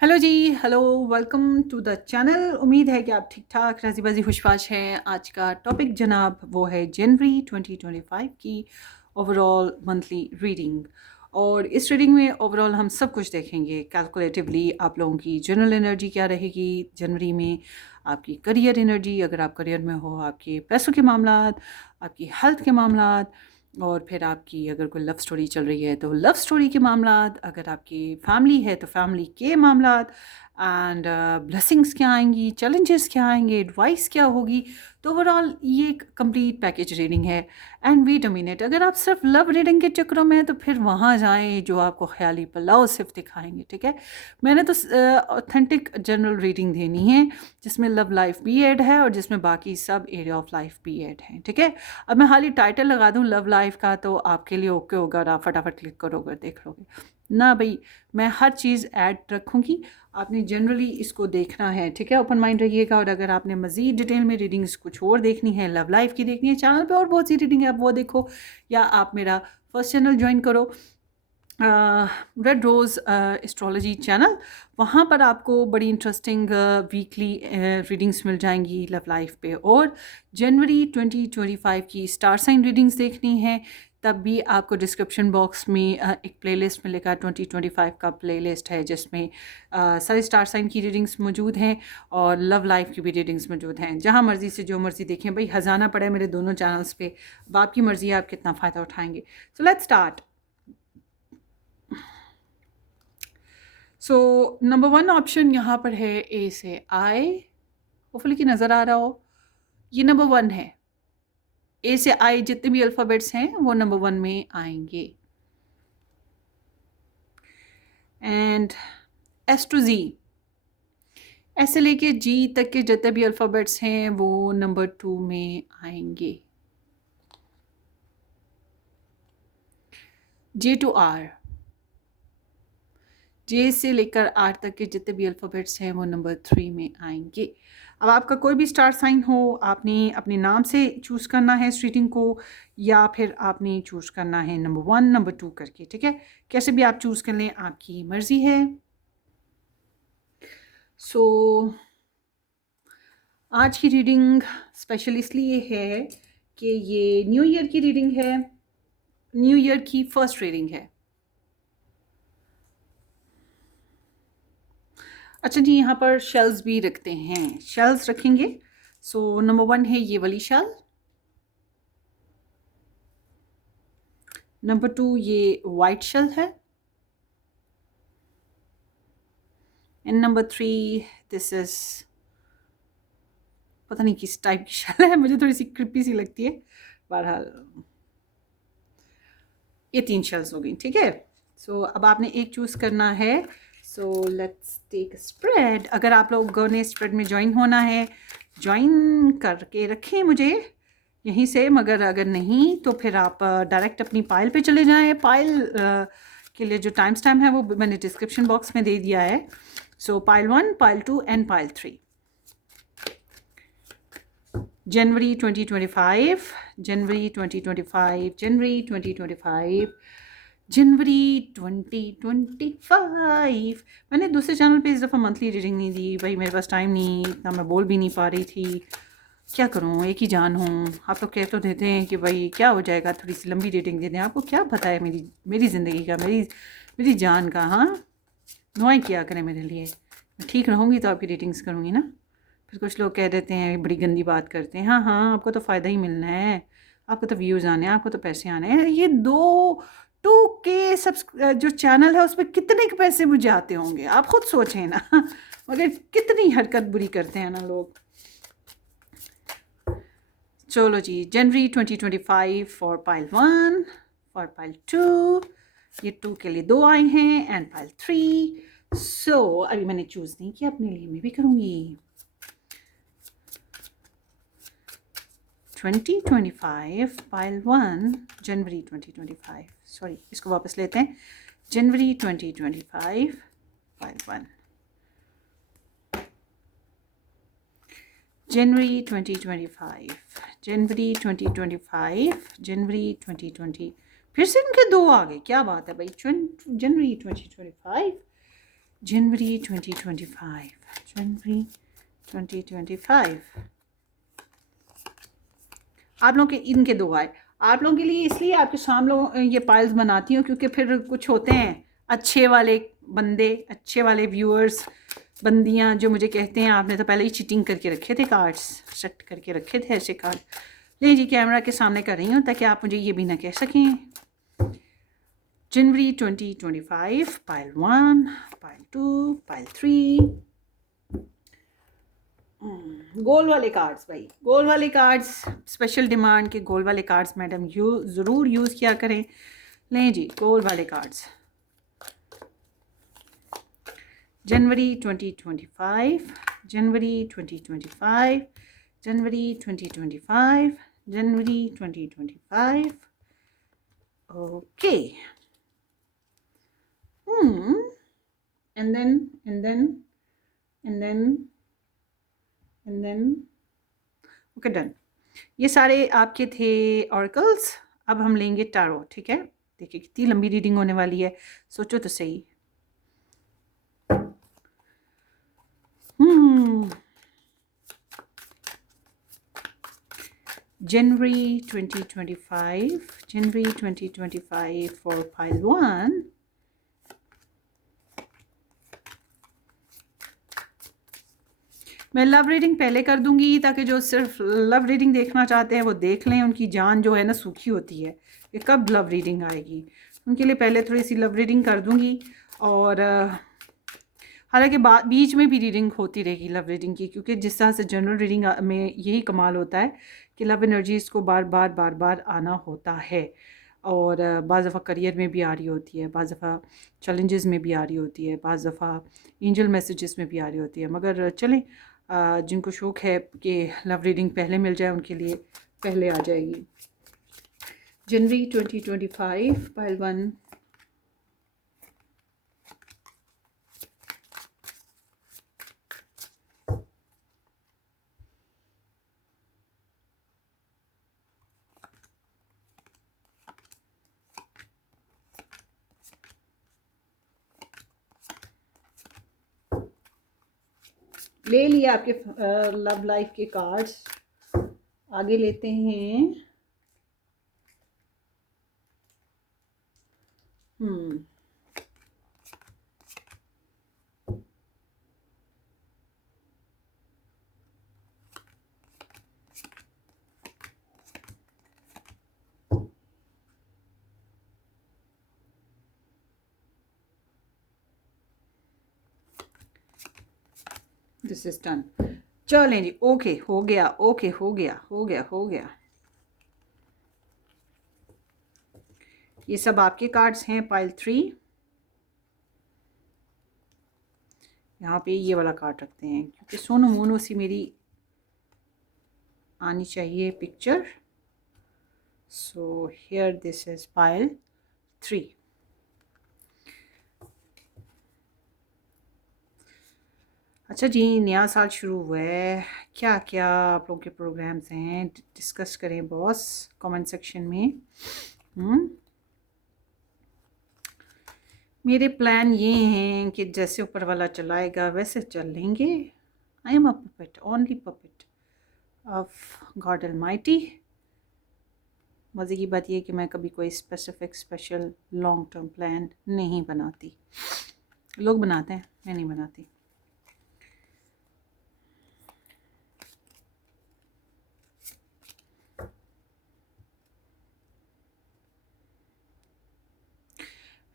Hello जी। Hello, welcome to the channel. उम्मीद है कि आप ठीक ठाक राजी बाजी खुशबाश हैं। आज का टॉपिक जनाब वो है जनवरी 2025 की ओवरऑल मंथली रीडिंग। और इस रीडिंग में ओवरऑल हम सब कुछ देखेंगे कैलकुलेटिवली। आप लोगों की जनरल एनर्जी क्या रहेगी जनवरी में, आपकी करियर एनर्जी अगर आप करियर में हो, आपके पैसों के मामलात, आपकी हेल्थ के मामलात, और फिर आपकी अगर कोई लव स्टोरी चल रही है तो लव स्टोरी के मामलात, अगर आपकी फैमिली है तो फैमिली के मामलात, एंड ब्लेसिंग्स क्या आएंगी, चैलेंजेस क्या आएंगे, एडवाइस क्या होगी। तो ओवरऑल ये एक कंप्लीट पैकेज रीडिंग है। एंड वेट अ मिनट, अगर आप सिर्फ लव रीडिंग के चक्रों में हैं तो फिर वहाँ जाएं जो आपको ख्याली पलाव सिर्फ दिखाएंगे। ठीक है, मैंने तो ऑथेंटिक जनरल रीडिंग देनी है जिसमें लव लाइफ भी ऐड है और जिसमें बाकी सब एरिया ऑफ लाइफ भी ऐड है। ठीक है, अब मैं खाली टाइटल लगा दूं लव लाइफ का तो आपके लिए ओके होगा और आप फटाफट क्लिक करोगे देख लोगे ना भाई। मैं हर चीज़ ऐड रखूँगी, आपने जनरली इसको देखना है। ठीक है, ओपन माइंड रहिएगा। और अगर आपने मज़ीद डिटेल में रीडिंग्स कुछ और देखनी है, लव लाइफ की देखनी है, चैनल पे और बहुत सी रीडिंग है, आप वो देखो, या आप मेरा फर्स्ट चैनल ज्वाइन करो, रेड रोज़ एस्ट्रोलॉजी चैनल। वहाँ पर आपको बड़ी इंटरेस्टिंग वीकली रीडिंग्स मिल जाएंगी लव लाइफ पे। और जनवरी 2025 की स्टार साइन रीडिंग्स देखनी है तब भी आपको डिस्क्रिप्शन बॉक्स में एक प्लेलिस्ट मिलेगा। 2025 का प्लेलिस्ट है जिसमें सारे स्टार साइन की रीडिंग्स मौजूद हैं और लव लाइफ की भी रीडिंग्स मौजूद हैं। जहाँ मर्ज़ी से जो मर्ज़ी देखें भाई, खजाना पड़ा है मेरे दोनों चैनल्स पे। अब आपकी मर्ज़ी है आप कितना फ़ायदा उठाएंगे। सो let's start. So number one option यहाँ पर है ए से आई, होपफुली कि नज़र आ रहा हो। ये नंबर वन है। ए से आई जितने भी अल्फ़ाबेट्स हैं वो नंबर वन में आएंगे। And S to G, S से लेके जी तक के जितने भी अल्फ़ाबेट्स हैं वो नंबर टू में आएंगे। जे टू आर, जे से लेकर आर तक के जितने भी अल्फ़ाबेट्स हैं वो नंबर थ्री में आएंगे। अब आपका कोई भी स्टार साइन हो, आपने अपने नाम से चूज़ करना है इस रीडिंग को, या फिर आपने चूज़ करना है नंबर वन नंबर टू करके। ठीक है, कैसे भी आप चूज़ कर लें, आपकी मर्ज़ी है। सो आज की रीडिंग स्पेशल इसलिए है कि ये न्यू ईयर की रीडिंग है, न्यू ईयर की फर्स्ट रीडिंग है। अच्छा जी, यहाँ पर शेल्स भी रखते हैं, शेल्स रखेंगे। सो नंबर वन है ये वाली शेल, नंबर टू ये वाइट शेल है, and number three this is पता नहीं किस टाइप की शेल है, मुझे थोड़ी सी क्रिपी सी लगती है। बहरहाल ये तीन शेल्स हो गई। ठीक है, सो अब आपने एक चूज़ करना है। So let's take spread. अगर आप लोगों ने स्प्रेड में ज्वाइन होना है, ज्वाइन करके रखें मुझे यहीं से, मगर अगर नहीं तो फिर आप डायरेक्ट अपनी पाइल पे चले जाएं। पाइल के लिए जो टाइम स्टैम्प है वो मैंने डिस्क्रिप्शन बॉक्स में दे दिया है। So pile one, pile two and pile three. जनवरी 2025, जनवरी 2025, जनवरी 2025, जनवरी 2025। मैंने दूसरे चैनल पे इस दफ़ा मंथली रीडिंग नहीं दी भाई, मेरे पास टाइम नहीं, इतना मैं बोल भी नहीं पा रही थी। क्या करूं, एक ही जान हूँ। आप लोग कह तो देते हैं कि भाई क्या हो जाएगा, थोड़ी सी लंबी रीडिंग दे दें। आपको क्या पता है मेरी मेरी ज़िंदगी का, मेरी मेरी जान का। हाँ, दुआएं किया करें मेरे लिए, मैं ठीक रहूँगी तो आपकी रीडिंग्स करूँगी ना। फिर कुछ लोग कह देते हैं, बड़ी गंदी बात करते हैं। हाँ हाँ, आपको तो फ़ायदा ही मिलना है, आपको तो व्यूज़ आने हैं, आपको तो पैसे आने हैं। ये दो टू के सब जो चैनल है उस पर कितने के पैसे मुझे आते होंगे, आप खुद सोचें ना। मगर कितनी हरकत बुरी करते हैं ना लोग। चलो जी, जनवरी 2025 for pile one, for pile two, ये टू के लिए दो आए हैं, एंड पाइल थ्री। सो अभी मैंने चूज़ नहीं किया अपने लिए, मैं भी करूँगी। 2025 पाइल वन, जनवरी 2025, सॉरी इसको वापस लेते हैं। जनवरी 2025 पाइल वन, जनवरी 2025, जनवरी 2025, जनवरी 2020। फिर से इनके दो आ गए, क्या बात है भाई। जनवरी 2025, जनवरी 2025, जनवरी 2025। आप लोगों के इनके दो आए आप लोगों के लिए, इसलिए आपके सामने ये पाइल्स बनाती हूँ क्योंकि फिर कुछ होते हैं अच्छे वाले बंदे, अच्छे वाले व्यूअर्स, बंदियाँ जो मुझे कहते हैं आपने तो पहले ही चीटिंग करके रखे थे, कार्ड्स सेट करके रखे थे ऐसे कार्ड। ले जी, कैमरा के सामने कर रही हूँ ताकि आप मुझे ये भी ना कह सकें। जनवरी 2025, पाइल 1, पाइल 2, पाइल 3। गोल वाले कार्ड्स भाई, गोल वाले कार्ड्स, स्पेशल डिमांड के गोल वाले कार्ड्स मैडम ज़रूर यूज़ किया करें। लें जी, गोल वाले कार्ड्स। जनवरी 2025, जनवरी 2025, जनवरी 2025, जनवरी 2025। Okay. and then okay done. ये सारे आपके थे ऑर्कल्स। अब हम लेंगे टारो, ठीक है। देखिए कितनी लंबी रीडिंग होने वाली है, सोचो तो सही। January 2025, January 2025 for pile 1. मैं लव रीडिंग पहले कर दूंगी ताकि जो सिर्फ लव रीडिंग देखना चाहते हैं वो देख लें। उनकी जान जो है ना सूखी होती है, ये कब लव रीडिंग आएगी, उनके लिए पहले थोड़ी सी लव रीडिंग कर दूंगी। और हालांकि बीच में भी रीडिंग होती रहेगी लव रीडिंग की, क्योंकि जिस तरह से जनरल रीडिंग में यही कमाल होता है कि लव एनर्जीज़ को बार बार आना होता है। और बाज़ दफ़ा करियर में भी आ रही होती है, बाज़ दफ़ा चैलेंजेस में भी आ रही होती है, बाज़ दफ़ा एंजल मैसेजेस में भी आ रही होती है। मगर चलें, जिनको शौक़ है कि लव रीडिंग पहले मिल जाए उनके लिए पहले आ जाएगी। जनवरी 2025, पाइल 1। ले लिया आपके लव लाइफ के कार्ड्स। आगे लेते हैं दिस इज डन। चलें जी, ओके हो गया, ओके हो गया, हो गया, हो गया। ये सब आपके कार्ड्स हैं, पाइल 3। यहाँ पे ये वाला कार्ड रखते हैं क्योंकि सोनू मोनू सी मेरी आनी चाहिए picture. So here this is pile 3। अच्छा जी, नया साल शुरू हुआ है, क्या क्या आप लोगों के प्रोग्राम्स हैं, डिस्कस करें बॉस कमेंट सेक्शन में। मेरे प्लान ये हैं कि जैसे ऊपर वाला चलाएगा वैसे चल लेंगे। I am a puppet, only puppet of God Almighty. मज़े की बात यह कि मैं कभी कोई specific special long term plan नहीं बनाती। लोग बनाते हैं, मैं नहीं बनाती।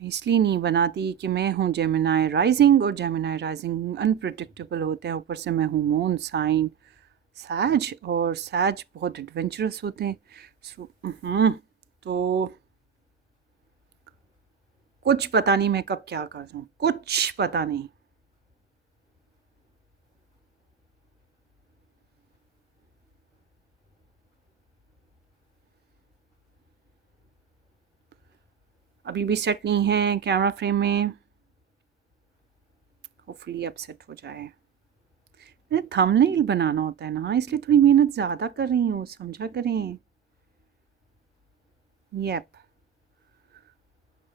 इसलिए नहीं बनाती कि मैं हूँ जेमिनाई राइजिंग, और जेमिनाई राइजिंग अनप्रिडिक्टेबल होते हैं। ऊपर से मैं हूँ मून साइन सैज, और सैज बहुत एडवेंचरस होते हैं। तो कुछ पता नहीं मैं कब क्या कर दूँ, कुछ पता नहीं। अभी भी सेट नहीं है कैमरा फ्रेम में, होपफुली अब सेट हो जाए। थंबनेल बनाना होता है ना, इसलिए थोड़ी मेहनत ज़्यादा कर रही हूँ, समझा करें। Yup,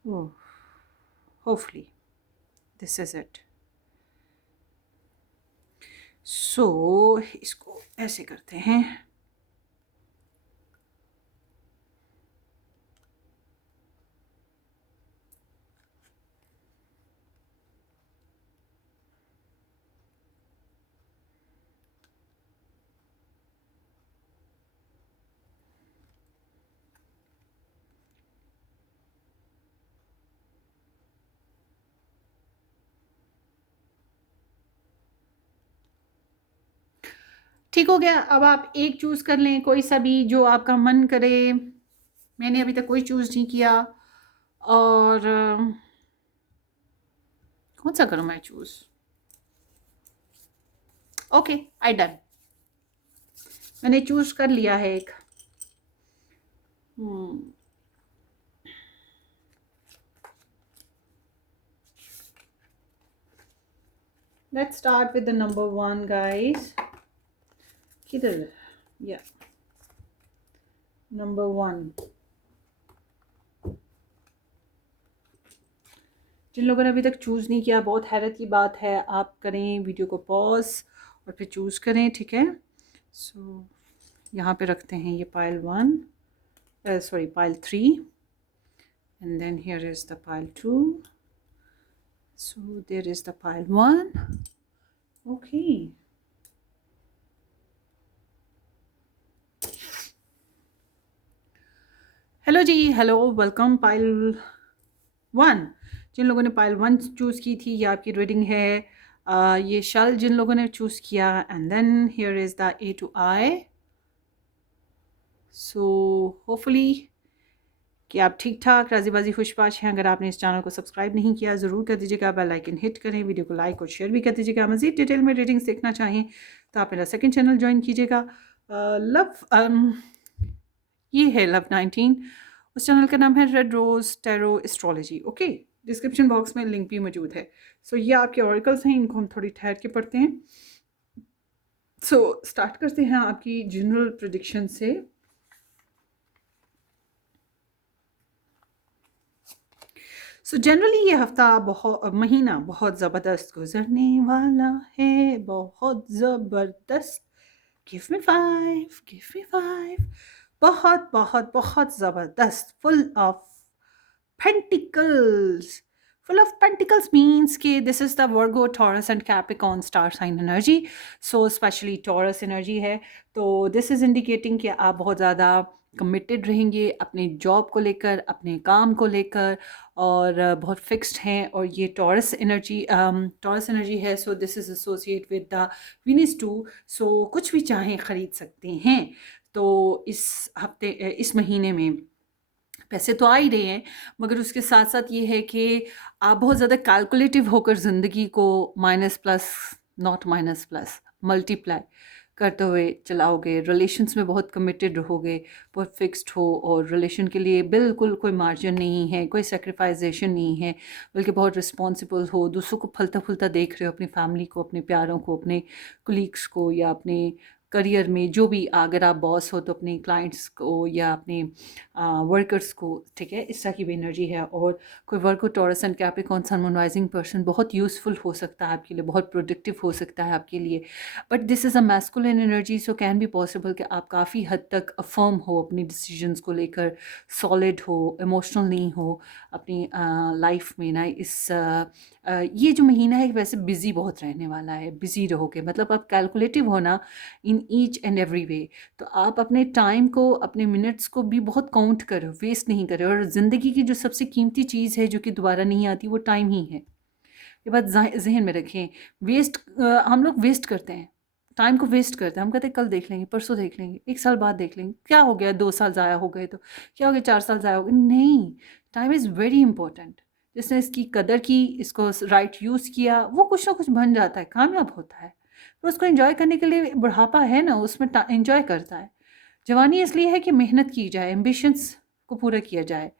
oh, hopefully this is it. So इसको ऐसे करते हैं। ठीक हो गया। अब आप एक चूज़ कर लें, कोई सा भी जो आपका मन करे। मैंने अभी तक कोई चूज़ नहीं किया। और कौन सा करूँ मैं चूज़? Okay, I done. मैंने चूज़ कर लिया है एक। Let's start with the number 1 guys. किधर? या नंबर 1। जिन लोगों ने अभी तक चूज़ नहीं किया, बहुत हैरत की बात है। आप करें वीडियो को पॉज और फिर चूज़ करें, ठीक है। सो यहाँ पे रखते हैं ये pile 1, sorry pile 3, and then here is the pile 2, so there is the pile 1। Okay, hello जी, हेलो, वेलकम। पाइल 1, जिन लोगों ने पाइल 1 चूज़ की थी, ये आपकी रीडिंग है। ये शल जिन लोगों ने चूज़ किया, and then here is the A two I. So hopefully कि आप ठीक ठाक राजी बाजी खुशबाश हैं। अगर आपने इस चैनल को सब्सक्राइब नहीं किया, ज़रूर कर दीजिएगा। बेल आइकन हिट करें, वीडियो को लाइक और शेयर भी कर दीजिएगा। मज़ीद डिटेल में रीडिंग्स देखना चाहें तो आप मेरा सेकंड चैनल ज्वाइन कीजिएगा। ये है लव 19। उस चैनल का नाम है red rose tarot astrology. Okay, description box में लिंक भी मौजूद है। सो ये आपके ऑरिकल्स हैं, इनको हम थोड़ी ठहर के पढ़ते हैं। सो स्टार्ट करते हैं आपकी जनरल प्रेडिक्शन से। सो जनरली ये हफ्ता महीना बहुत ज़बरदस्त गुजरने वाला है, बहुत ज़बरदस्त। Give me 5, give me 5। बहुत बहुत बहुत ज़बरदस्त, full of pentacles. Full of pentacles means कि this is the Virgo, Taurus and Capricorn star sign energy. So specially Taurus energy है। तो दिस इज़ इंडिकेटिंग कि आप बहुत ज़्यादा कमिटेड रहेंगे अपने जॉब को लेकर, अपने काम को लेकर, और बहुत फिक्स्ड हैं। और ये टॉरस एनर्जी है। So this is associate with the Venus too. So कुछ भी चाहें ख़रीद सकते हैं। तो इस हफ्ते, इस महीने में पैसे तो आ ही रहे हैं, मगर उसके साथ साथ ये है कि आप बहुत ज़्यादा कैलकुलेटिव होकर ज़िंदगी को minus plus, not minus plus, multiply करते हुए चलाओगे। रिलेशंस में बहुत कमिटेड रहोगे, बहुत फिक्स्ड हो, और रिलेशन के लिए बिल्कुल कोई मार्जिन नहीं है, कोई सेक्रीफाइजेशन नहीं है, बल्कि बहुत रिस्पॉन्सिबल हो। दूसरों को फलता फूलता देख रहे हो, अपनी फैमिली को, अपने प्यारों को, अपने कुलीग्स को, या अपने करियर में जो भी, अगर आप बॉस हो तो अपने क्लाइंट्स को या अपने वर्कर्स को, ठीक है। इस तरह की भी एनर्जी है। और कोई वर्क हो, Taurus and Capricorn sun moon rising person बहुत यूज़फुल हो सकता है आपके लिए, बहुत प्रोडक्टिव हो सकता है आपके लिए। But this is a masculine energy, so can be possible कि आप काफ़ी हद तक अफर्म हो अपनी डिसीजंस को लेकर, सॉलिड हो, इमोशनल नहीं हो अपनी लाइफ में ना। ये जो महीना है वैसे बिज़ी बहुत रहने वाला है। बिज़ी रहोगे मतलब आप कैलकुलेटिव हो ना in each and every way. तो आप अपने टाइम को, अपने मिनट्स को भी बहुत काउंट करो, वेस्ट नहीं करो। और ज़िंदगी की जो सबसे कीमती चीज़ है जो कि दोबारा नहीं आती, वो टाइम ही है। ये बात जहन में रखें। हम लोग वेस्ट करते हैं, टाइम को वेस्ट करते हैं। हम कहते हैं कल देख लेंगे, परसों देख लेंगे, 1 साल बाद देख लेंगे। क्या हो गया, 2 साल ज़ाया हो गए तो क्या हो गया, 4 साल ज़ाया हो गए? नहीं, टाइम इज़ वेरी इंपॉर्टेंट। जिसने इसकी कदर की, इसको राइट यूज़ किया, वो कुछ ना कुछ बन जाता है, कामयाब होता है। तो उसको एंजॉय करने के लिए बुढ़ापा है ना, उसमें एंजॉय करता है। जवानी इसलिए है कि मेहनत की जाए, एम्बिशंस को पूरा किया जाए।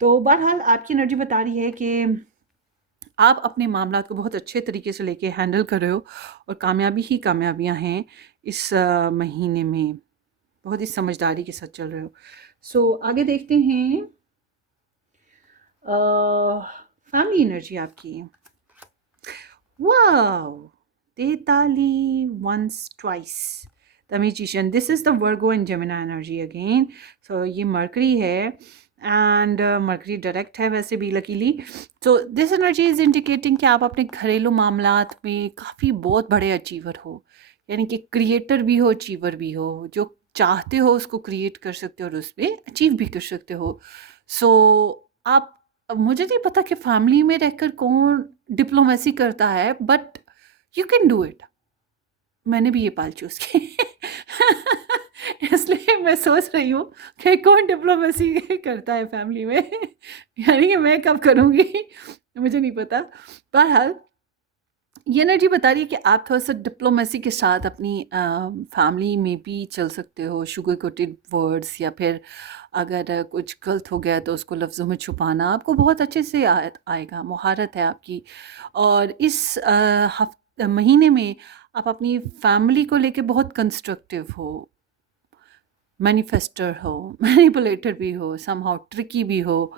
तो बहरहाल आपकी एनर्जी बता रही है कि आप अपने मामलात को बहुत अच्छे तरीके से लेके हैंडल कर रहे हो, और कामयाबी ही कामयाबियां हैं इस महीने में। बहुत ही समझदारी के साथ चल रहे हो। सो आगे देखते हैं फैमिली एनर्जी आपकी। वाह, Tetali once, twice. The Magician. This is the Virgo and Gemini energy again. So ये Mercury है and Mercury direct है वैसे भी luckily. So this energy is indicating कि आप अपने घरेलू मामलात में काफ़ी बहुत बड़े अचीवर हो, यानी कि क्रिएटर भी हो, अचीवर भी हो, जो चाहते हो उसको क्रिएट कर सकते हो और उस पर अचीव भी कर सकते हो. सो आप, अब मुझे नहीं पता कि फैमिली में रहकर कौन डिप्लोमेसी करता है, but you can do it. मैंने भी ये पाल चूज़ की इसलिए मैं सोच रही हूँ कि कौन डिप्लोमेसी करता है फैमिली में यानी कि मैं कब करूँगी मुझे नहीं पता. बहरहाल ये एनर्जी बता रही है कि आप थोड़ा सा डिप्लोमेसी के साथ अपनी फैमिली में भी चल सकते हो. शुगर कोटेड वर्ड्स, या फिर अगर कुछ गलत हो गया तो उसको लफ्ज़ों में छुपाना आपको बहुत अच्छे से आएगा, महारत है आपकी. और इस महीने में आप अपनी फैमिली को लेके बहुत कंस्ट्रक्टिव हो, मैनिफेस्टर हो, मैनिपुलेटर भी हो, समहाउ ट्रिकी भी हो,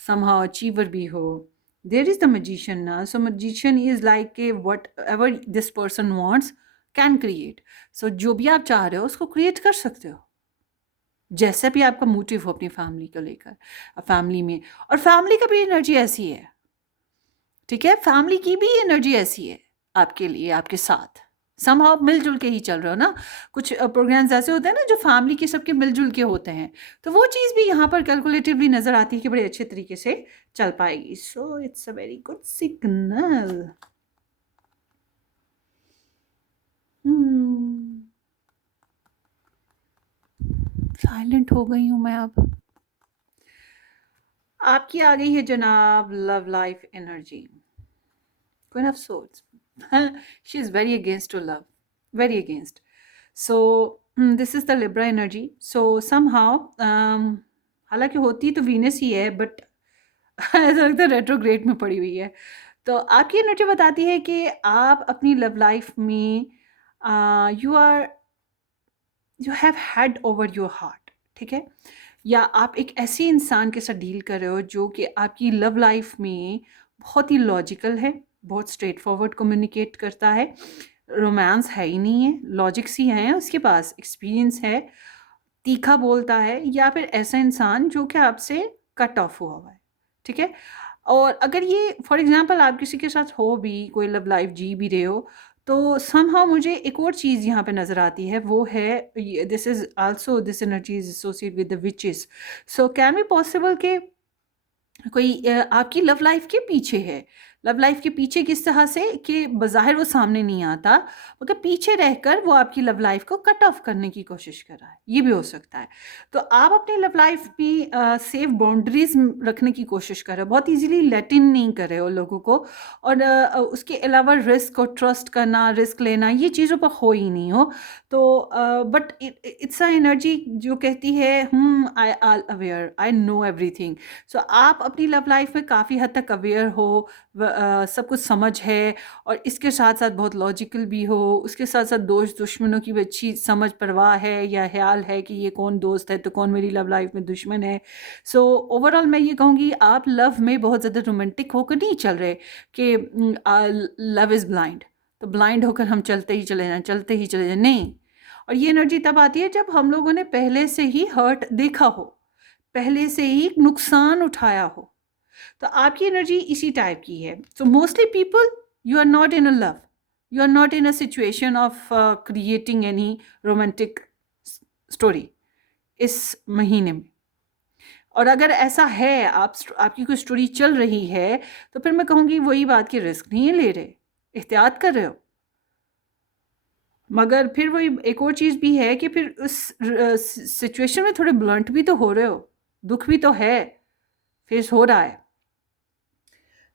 समहाउ अचीवर भी हो. There is the magician now. So magician is like a whatever this person wants can create. So जो भी आप चाह रहे हो उसको क्रिएट कर सकते हो, जैसे भी आपका मोटिव हो अपनी फैमिली को लेकर, फैमिली में. और फैमिली का भी एनर्जी ऐसी है, ठीक है, फैमिली की भी एनर्जी ऐसी है आपके लिए, आपके साथ समहाउ मिलजुल के ही चल रहे हो ना. कुछ प्रोग्राम्स ऐसे होते हैं ना जो फैमिली के सबके मिलजुल के होते हैं, तो वो चीज़ भी यहाँ पर कैलकुलेटिवली नज़र आती है कि बड़े अच्छे तरीके से चल पाएगी. So it's a very good signal. Silent हो गई हूँ मैं अब. आपकी आ गई है जनाब love life energy, Queen of Swords. She is very against to love, very against. So this is the Libra energy. So somehow हालांकि होती तो वीनस ही है, बट ऐसा लगता है रेट्रोग्रेड में पड़ी हुई है. तो आपकी एनर्जी बताती है कि आप अपनी लव लाइफ में you have had over your heart, ठीक है, या आप एक ऐसे इंसान के साथ डील कर रहे हो जो कि आपकी लव लाइफ में बहुत ही लॉजिकल है, बहुत स्ट्रेट फॉरवर्ड कम्युनिकेट करता है, रोमांस है ही नहीं है, लॉजिक्स ही हैं उसके पास, एक्सपीरियंस है, तीखा बोलता है, या फिर ऐसा इंसान जो कि आपसे कट ऑफ हुआ हुआ है, ठीक है. और अगर ये फॉर एग्जांपल आप किसी के साथ हो भी, कोई लव लाइफ जी भी रहे हो, तो समहाउ मुझे एक और चीज़ यहाँ पे नज़र आती है, वो है this is also this energy is associate with the witches. So can be possible कि कोई आपकी लव लाइफ के पीछे है. लव लाइफ के पीछे किस तरह से कि बज़ाहिर वो सामने नहीं आता, मगर पीछे रहकर वो आपकी लव लाइफ को कट ऑफ करने की कोशिश कर रहा है, ये भी हो सकता है. तो आप अपनी लव लाइफ में सेफ बाउंड्रीज रखने की कोशिश कर रहे हो, बहुत इजीली लेट इन नहीं कर रहे हो लोगों को. और उसके अलावा रिस्क और ट्रस्ट करना, रिस्क लेना, ये चीज़ों पर हो ही नहीं हो. तो बट इट्स अ एनर्जी जो कहती है आई आल अवेयर, आई नो एवरीथिंग. सो आप अपनी लव लाइफ में काफ़ी हद तक अवेयर हो, सब कुछ समझ है, और इसके साथ साथ बहुत लॉजिकल भी हो, उसके साथ साथ दोस्त दुश्मनों की भी अच्छी समझ परवाह है, या ख्याल है कि ये कौन दोस्त है तो कौन मेरी लव लाइफ में दुश्मन है. सो ओवरऑल मैं ये कहूँगी आप लव में बहुत ज़्यादा रोमांटिक होकर नहीं चल रहे कि लव इज़ ब्लाइंड, तो ब्लाइंड होकर हम चलते ही चले जाएं, चलते ही चले जाएं, नहीं. और ये एनर्जी तब आती है जब हम लोगों ने पहले से ही हर्ट देखा हो, पहले से ही नुकसान उठाया हो. तो आपकी एनर्जी इसी टाइप की है. So mostly people, you are not in a love, you are not in a situation of creating any romantic story इस महीने में. और अगर ऐसा है, आपकी कोई स्टोरी चल रही है, तो फिर मैं कहूँगी वही बात कि रिस्क नहीं ले रहे, एहतियात कर रहे हो. मगर फिर वही एक और चीज़ भी है कि फिर उस सिचुएशन में थोड़े ब्लंट भी तो हो रहे हो, दुख भी तो है, फेस हो रहा है.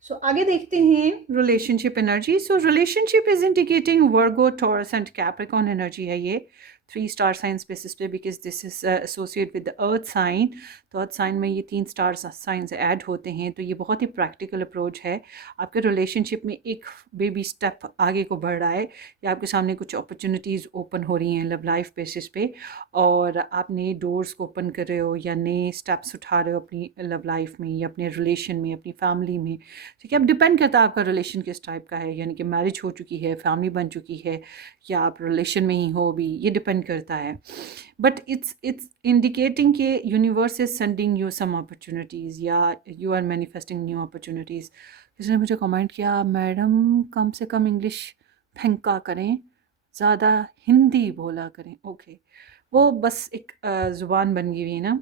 सो आगे देखते हैं relationship energy. So relationship is indicating Virgo, Taurus and Capricorn energy है ये. 3 स्टार साइंस बेसिस पे, because this is associate with the earth sign. तो अर्थ साइन में ये 3 स्टार साइंस ऐड होते हैं, तो ये बहुत ही प्रैक्टिकल अप्रोच है। आपके रिलेशनशिप में एक बेबी स्टेप आगे को बढ़ रहा है, या आपके सामने कुछ अपॉर्चुनिटीज़ ओपन हो रही हैं लव लाइफ बेसिस पे, और आप नए डोर्स को ओपन कर रहे हो या नए स्टेप्स उठा रहे हो अपनी लव लाइफ में या अपने रिलेशन में, अपनी फैमिली में। ठीक है, अब डिपेंड करता है आपका रिलेशन किस टाइप का है, यानी कि मैरिज हो चुकी है, फैमिली बन चुकी है, या आप रिलेशन में ही हो अभी, ये डिपेंड करता है। बट इट्स इंडिकेटिंग कि universe is sending you some opportunities, या you are manifesting new opportunities. किसी ने मुझे कमेंट किया, मैडम कम से कम इंग्लिश फेंका करें, ज़्यादा हिंदी बोला करें। ओके, वो बस एक ज़ुबान बन गई हुई है ना,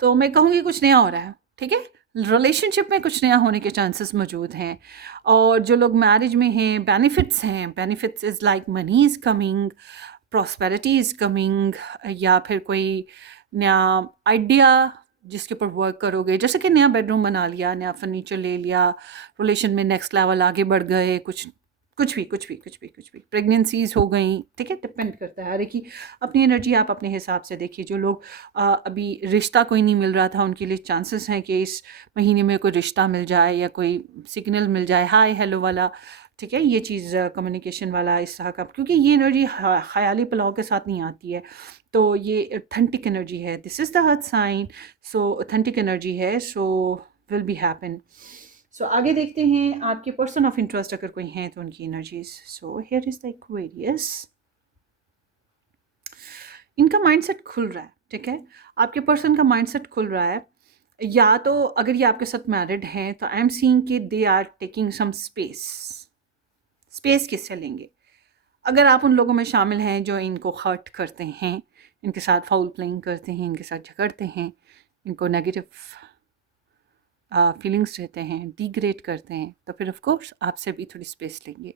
तो मैं कहूँगी कुछ नया हो रहा है। ठीक है, रिलेशनशिप में कुछ नया होने के चांसेस मौजूद हैं। और जो लोग मैरिज में हैं, बेनिफिट्स हैं, benefits is like money is coming, prosperity is coming, या फिर कोई नया आइडिया जिसके ऊपर वर्क करोगे, जैसे कि नया बेडरूम बना लिया, नया फर्नीचर ले लिया, रिलेशन में नेक्स्ट लेवल आगे बढ़ गए, कुछ भी प्रेगनेंसीज हो गई। ठीक है, डिपेंड करता है हर एक की अपनी एनर्जी, आप अपने हिसाब से देखिए। जो लोग अभी रिश्ता कोई नहीं मिल रहा था, उनके लिए चांसेस हैं कि इस महीने में कोई रिश्ता मिल जाए या कोई सिग्नल मिल जाए, हाय हेलो वाला। ठीक है, ये चीज़ कम्युनिकेशन वाला इस तरह का, क्योंकि ये एनर्जी ख्याली पुलाव के साथ नहीं आती है, तो ये ऑथेंटिक एनर्जी है। This is the earth sign, so authentic energy है, सो विल बी हैपन। सो आगे देखते हैं आपके पर्सन ऑफ इंटरेस्ट अगर कोई हैं तो उनकी energies. So here is the Aquarius, इनका माइंडसेट खुल रहा है। ठीक है, आपके पर्सन का माइंडसेट खुल रहा है, या तो अगर ये आपके साथ मैरिड हैं तो आई एम सीइंग कि they are taking some space. Space किससे लेंगे? अगर आप उन लोगों में शामिल हैं जो इनको हर्ट करते हैं, इनके साथ फाउल प्लेइंग करते हैं, इनके साथ झगड़ते हैं, इनको नेगेटिव फीलिंग्स रहते हैं, डिग्रेड करते हैं, तो फिर ऑफ कोर्स आपसे भी थोड़ी स्पेस लेंगे।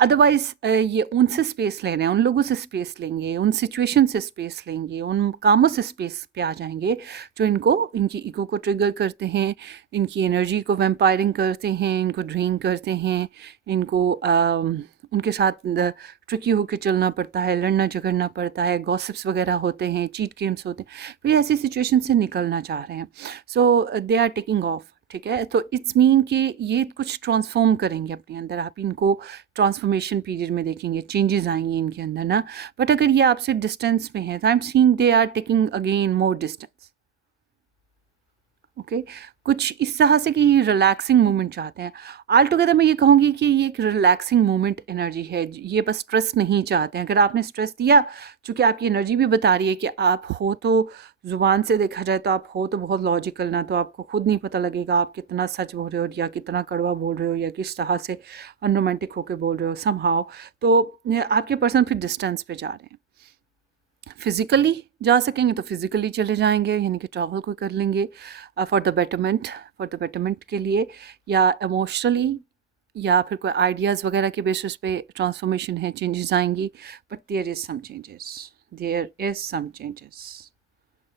अदरवाइज़ ये उनसे स्पेस ले रहे हैं, उन लोगों से स्पेस लेंगे, उन सिचुएशन से स्पेस लेंगे, उन कामों से स्पेस पे आ जाएंगे जो इनको, इनकी ईगो को ट्रिगर करते हैं, इनकी एनर्जी को वैम्पायरिंग करते हैं, इनको ड्रेन करते हैं, इनको उनके साथ ट्रिकी होकर चलना पड़ता है, लड़ना झगड़ना पड़ता है, गॉसिप्स वगैरह होते हैं, चीट गेम्स होते हैं। फिर ऐसी सिचुएशन से निकलना चाह रहे हैं, सो दे आर टेकिंग ऑफ। ठीक है, तो इट्स मीन कि ये कुछ ट्रांसफॉर्म करेंगे अपने अंदर, आप इनको ट्रांसफॉर्मेशन पीरियड में देखेंगे, चेंजेस आएंगे इनके अंदर ना। बट अगर ये आपसे डिस्टेंस में है तो I am seeing they are taking again more distance. Okay, कुछ इस तरह से कि रिलैक्सिंग मोमेंट चाहते हैं। ऑल टुगेदर मैं ये कहूँगी कि ये एक रिलैक्सिंग मोमेंट एनर्जी है, ये बस स्ट्रेस नहीं चाहते हैं। अगर आपने स्ट्रेस दिया, चूँकि आपकी एनर्जी भी बता रही है कि आप हो तो, ज़ुबान से देखा जाए तो आप हो तो बहुत लॉजिकल ना, तो आपको खुद नहीं पता लगेगा आप कितना सच बोल रहे हो या कितना कड़वा बोल रहे हो या किस तरह से अनरोमांटिक होकर बोल रहे हो समहाउ। तो आपके पर्सन फिर डिस्टेंस पे जा रहे हैं। फिज़िकली जा सकेंगे तो फिज़िकली चले जाएंगे, यानी कि ट्रैवल कोई कर लेंगे फॉर द बेटरमेंट के लिए, या इमोशनली, या फिर कोई आइडियाज़ वगैरह के बेसिस पे ट्रांसफॉर्मेशन है, चेंजेस आएंगी। But there is some changes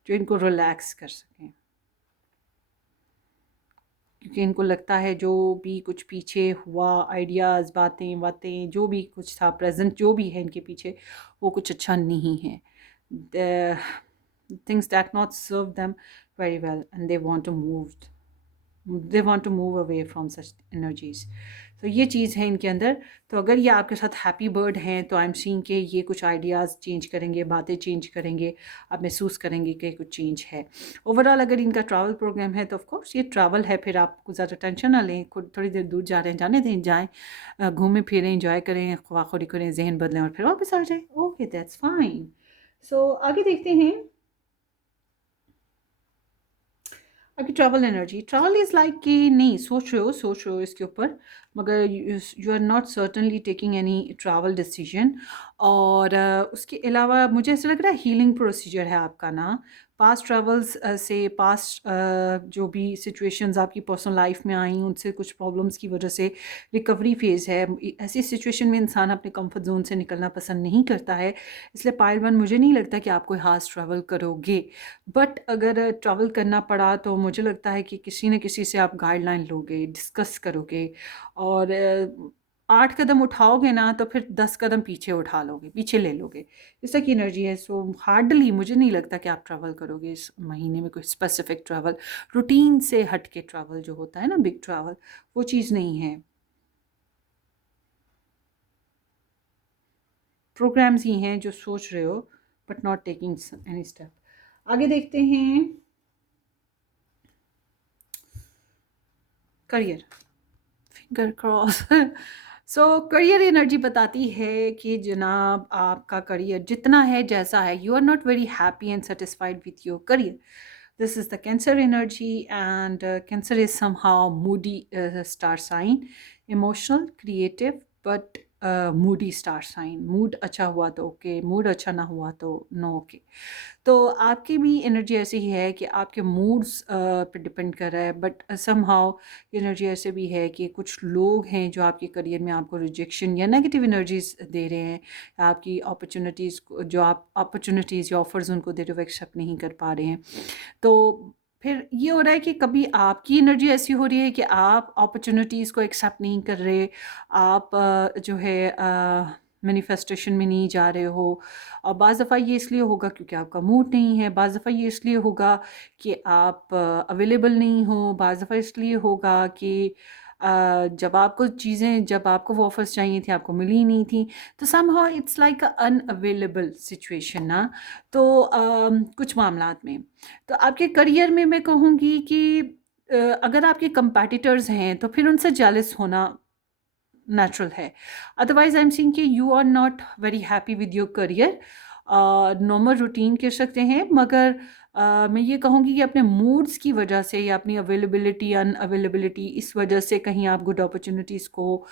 जो इनको रिलैक्स कर सकें, क्योंकि इनको लगता है जो भी कुछ पीछे हुआ, आइडियाज़, बातें जो भी कुछ था, प्रेजेंट जो भी है इनके पीछे, वो कुछ अच्छा नहीं है। The things that not serve them very well, and they want to move away from such energies. तो ये चीज़ है इनके अंदर। तो अगर ये आपके साथ हैप्पी बर्ड हैं तो आई एम सीइंग कि ये कुछ आइडियाज़ चेंज करेंगे, बातें चेंज करेंगे, आप महसूस करेंगे कि कुछ चेंज है। ओवरऑल अगर इनका ट्रैवल प्रोग्राम है तो ऑफ कोर्स ये ट्रैवल है, फिर आप कुछ ज़्यादा टेंशन ना लें, खुद थोड़ी देर दूर जा रहे हैं, जाने दें, जाएँ, घूमें फिरें, इंजॉय करें, ख्वाखोरी करें, जहन बदलें और फिर वापस आ जाएँ। Okay, that's fine. सो आगे देखते हैं आपकी ट्रैवल इज़ लाइक कि नहीं, सोच रहे हो इसके ऊपर, मगर you are not certainly taking any travel decision. और उसके अलावा मुझे ऐसा लग रहा है हीलिंग प्रोसीजर है आपका ना, पास्ट ट्रैवल्स से, पास्ट जो भी सिचुएशंस आपकी पर्सनल लाइफ में आई, उनसे कुछ प्रॉब्लम्स की वजह से रिकवरी फेज़ है। ऐसी सिचुएशन में इंसान अपने कंफर्ट जोन से निकलना पसंद नहीं करता है, इसलिए पाइल वन मुझे नहीं लगता कि आप कोई खास ट्रैवल करोगे। बट अगर ट्रैवल करना पड़ा तो मुझे लगता है कि किसी न किसी से आप गाइडलाइन लोगे, डिस्कस करोगे, और 8 कदम उठाओगे ना तो फिर 10 कदम पीछे उठा लोगे, पीछे ले लोगे, इस तरह की एनर्जी है। सो हार्डली मुझे नहीं लगता कि आप ट्रैवल करोगे इस महीने में, कोई स्पेसिफिक ट्रैवल, रूटीन से हट के ट्रैवल जो होता है ना, बिग ट्रैवल, वो चीज़ नहीं है। प्रोग्राम्स ही हैं जो सोच रहे हो but not taking any step. आगे देखते हैं करियर, फिंगर क्रॉस। सो करियर एनर्जी बताती है कि जनाब आपका करियर जितना है जैसा है, you are not very happy and satisfied with your career. This is the Cancer energy, and Cancer is somehow moody star sign, emotional, creative, but moody star sign. Mood अच्छा हुआ तो ओके, मूड अच्छा ना हुआ तो no okay. तो आपकी भी एनर्जी ऐसी ही है कि आपके मूड्स पे डिपेंड कर रहा है, बट समहाउ एनर्जी ऐसे भी है कि कुछ लोग हैं जो आपके करियर में आपको रिजेक्शन या नेगेटिव एनर्जीज दे रहे हैं, आपकी अपॉर्चुनिटीज़ जो आप अपॉर्चुनिटीज़ या ऑफर्स उनको दे रहे हो एक्सेप्ट नहीं कर पा रहे हैं। तो फिर ये हो रहा है कि कभी आपकी एनर्जी ऐसी हो रही है कि आप अपॉर्चुनिटीज़ को एक्सेप्ट नहीं कर रहे, आप जो है मैनिफेस्टेशन में नहीं जा रहे हो। और बाज़ दफ़ा ये इसलिए होगा क्योंकि आपका मूड नहीं है, बाज़ दफ़ा ये इसलिए होगा कि आप अवेलेबल नहीं हो, बाज़ दफ़ा इसलिए होगा कि जब आपको वो ऑफ़र्स चाहिए थी आपको मिली ही नहीं थी। तो somehow it's like a unavailable situation ना। तो कुछ मामलात में तो आपके करियर में मैं कहूँगी कि अगर आपके कंपैटिटर्स हैं तो फिर उनसे जेलस होना नेचुरल है। अदरवाइज आई एम सीइंग कि you are not very happy with your career. Normal routine कह सकते हैं, मगर मैं ये कहूँगी कि अपने मूड्स की वजह से या अपनी अवेलेबिलिटी अनअवेलेबिलिटी इस वजह से कहीं आप गुड अपॉर्चुनिटीज़ को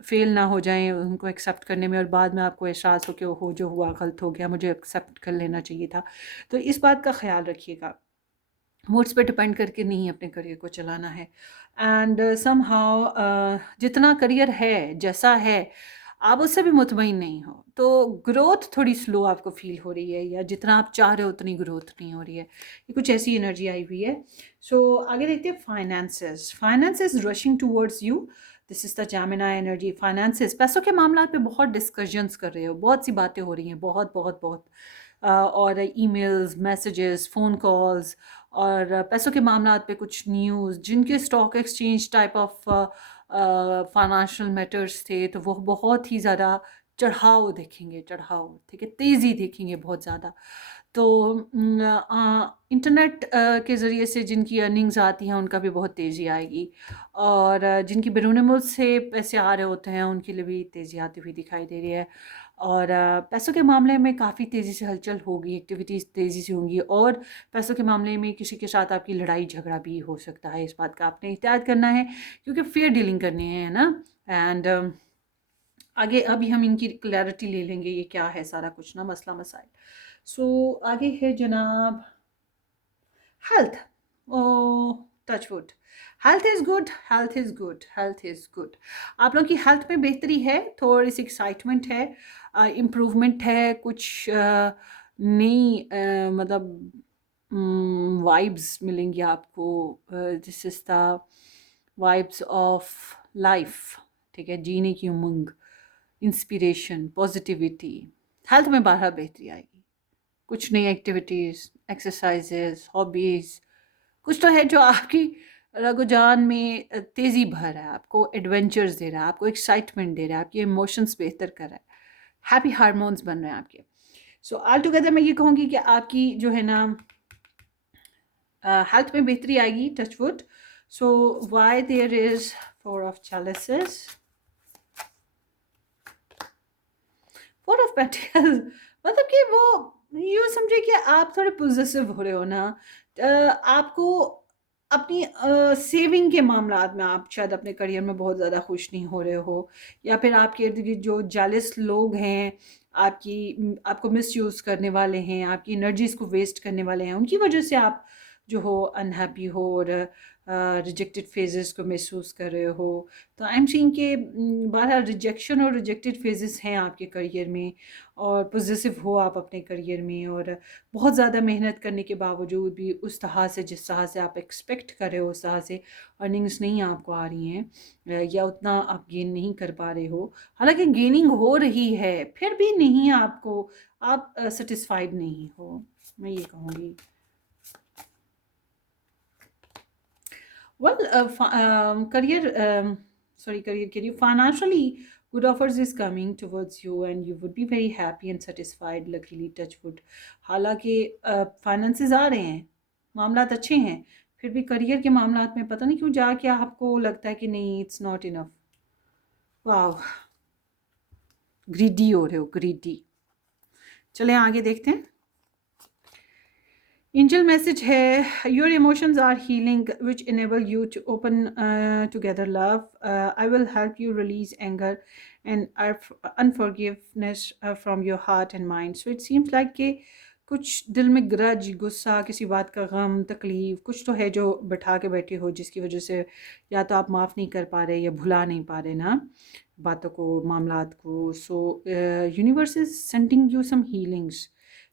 फेल ना हो जाएं उनको एक्सेप्ट करने में, और बाद में आपको एहसास हो कि हो जो हुआ गलत हो गया, मुझे एक्सेप्ट कर लेना चाहिए था। तो इस बात का ख्याल रखिएगा, मूड्स पे डिपेंड करके नहीं अपने करियर को चलाना है। एंड समहाउ जितना करियर है जैसा है आप उससे भी मुतमईन नहीं हो, तो ग्रोथ थोड़ी स्लो आपको फील हो रही है, या जितना आप चाह रहे हो उतनी ग्रोथ नहीं हो रही है। ये कुछ ऐसी एनर्जी आई हुई है। सो आगे देखते हैं finances. Finances rushing towards you, this is the Gemini energy. Finances, पैसों के मामला पे बहुत डिस्कशंस कर रहे हो, बहुत सी बातें हो रही हैं, बहुत बहुत बहुत और ईमेल्स, मैसेजेस, फ़ोन कॉल्स, और पैसों के मामला पे कुछ न्यूज़, जिनके stock exchange type of financial matters थे, तो वो बहुत ही ज़्यादा चढ़ाव देखेंगे, चढ़ाव, ठीक है, तेज़ी देखेंगे बहुत ज़्यादा। तो इंटरनेट के ज़रिए से जिनकी अर्निंग्स आती हैं उनका भी बहुत तेज़ी आएगी, और जिनकी बैरून मुल्क से पैसे आ रहे होते हैं उनके लिए भी तेज़ी आती हुई दिखाई दे रही है। और पैसों के मामले में काफ़ी तेज़ी से हलचल होगी, एक्टिविटीज़ तेज़ी से होंगी, और पैसों के मामले में किसी के साथ आपकी लड़ाई झगड़ा भी हो सकता है। इस बात का आपने एहतियात करना है क्योंकि फेयर डीलिंग करनी है ना। एंड आगे अभी हम इनकी क्लैरिटी ले लेंगे ये क्या है सारा कुछ ना, मसला मसाइल। सो आगे है जनाब health. Oh touch wood, health is good, health is good, health is good. आप लोग की हेल्थ में बेहतरी है, थोड़ी सी एक्साइटमेंट है, इम्प्रूवमेंट है, कुछ नई मतलब वाइब्स मिलेंगी आपको। This is the vibes of life, ठीक है, जीने की उमंग, इंस्पिरेशन, पॉजिटिविटी। हेल्थ में बाहर बेहतरी आएगी, कुछ नई एक्टिविटीज़, एक्सरसाइजेज, हॉबीज़, कुछ तो है जो आपकी रगोजान में तेज़ी भर रहा है, आपको एडवेंचर्स दे रहा है, आपको एक्साइटमेंट दे रहा है, आपके इमोशंस बेहतर कर रहा है, हैप्पी हार्मोन्स बन रहे हैं आपके। सो ऑल टुगेदर मैं ये कहूँगी कि आपकी जो है ना हेल्थ में बेहतरी आएगी, touch wood. So why there is 4 of chalices, 4 of pentacles, मतलब कि वो यूँ समझिए कि आप थोड़े पॉजिटिव हो रहे हो ना। आपको अपनी सेविंग के मामलात में आप शायद अपने करियर में बहुत ज़्यादा खुश नहीं हो रहे हो, या फिर आपके इर्द गिर्द जो जेलस लोग हैं, आपको मिसयूज़ करने वाले हैं, आपकी एनर्जीज़ को वेस्ट करने वाले हैं, उनकी वजह से आप जो हो अनहैप्पी हो, और रिजेक्टेड फेजेस को महसूस कर रहे हो। तो आई एम सीइंग के बहरहाल रिजेक्शन और रिजेक्टेड फेजेस हैं आपके करियर में, और पॉजिटिव हो आप अपने करियर में, और बहुत ज़्यादा मेहनत करने के बावजूद भी उस तरह से जिस तरह से आप एक्सपेक्ट कर रहे हो उस तरह से अर्निंग्स नहीं आपको आ रही हैं, या उतना आप गेन नहीं कर पा रहे हो। हालांकि गेनिंग हो रही है फिर भी नहीं आपको, आप सेटिस्फाइड नहीं हो, मैं ये कहूँगी। Well, career के लिए financially good offers is coming towards you and you would be very happy and satisfied, luckily touch wood। हालांकि फाइनेंसेस आ रहे हैं, मामलात अच्छे हैं, फिर भी करियर के मामलात में पता नहीं क्यों जाके आपको लगता है कि नहीं, इट्स नॉट इनफ। वाह, ग्रीडी हो रहे हो, ग्रीडी। चलें आगे देखते हैं। एंजल मैसेज है, your emotions are healing which enable you to open together love. I will help you release anger and unforgiveness from your heart and mind. So it seems like कि कुछ दिल में grudge, गुस्सा, किसी बात का गम, तकलीफ़ कुछ तो है जो बैठा के बैठे हो, जिसकी वजह से या तो आप माफ़ नहीं कर पा रहे या भुला नहीं पा रहे ना बातों को, मामलात को। So universe is sending you some healings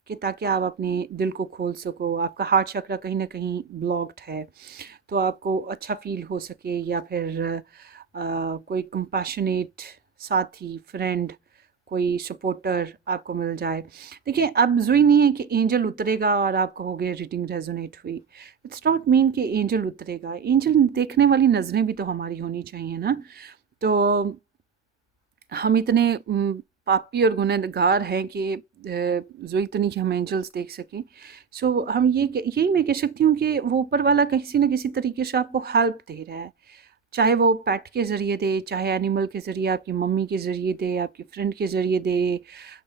कि ताकि आप अपने दिल को खोल सको। आपका हार्ट चक्र कहीं ना कहीं ब्लॉक्ड है, तो आपको अच्छा फील हो सके, या फिर कोई कंपैशनेट साथी, फ्रेंड, कोई सपोर्टर आपको मिल जाए। देखिए, अब ज़रूरी नहीं है कि एंजल उतरेगा और आप कहोगे रीडिंग रेजोनेट हुई। इट्स नॉट मीन कि एंजल उतरेगा। एंजल देखने वाली नज़रें भी तो हमारी होनी चाहिए ना। तो हम इतने पापी और गुनहगार हैं कि ज़रूरी तो नहीं कि हम एंजल्स देख सकें। सो हम यही मैं कह सकती हूँ कि वो ऊपर वाला किसी न किसी तरीके से आपको हेल्प दे रहा है, चाहे वो पेट के ज़रिए दे, चाहे एनिमल के ज़रिए, आपकी मम्मी के ज़रिए दे, आपकी फ्रेंड के ज़रिए दे,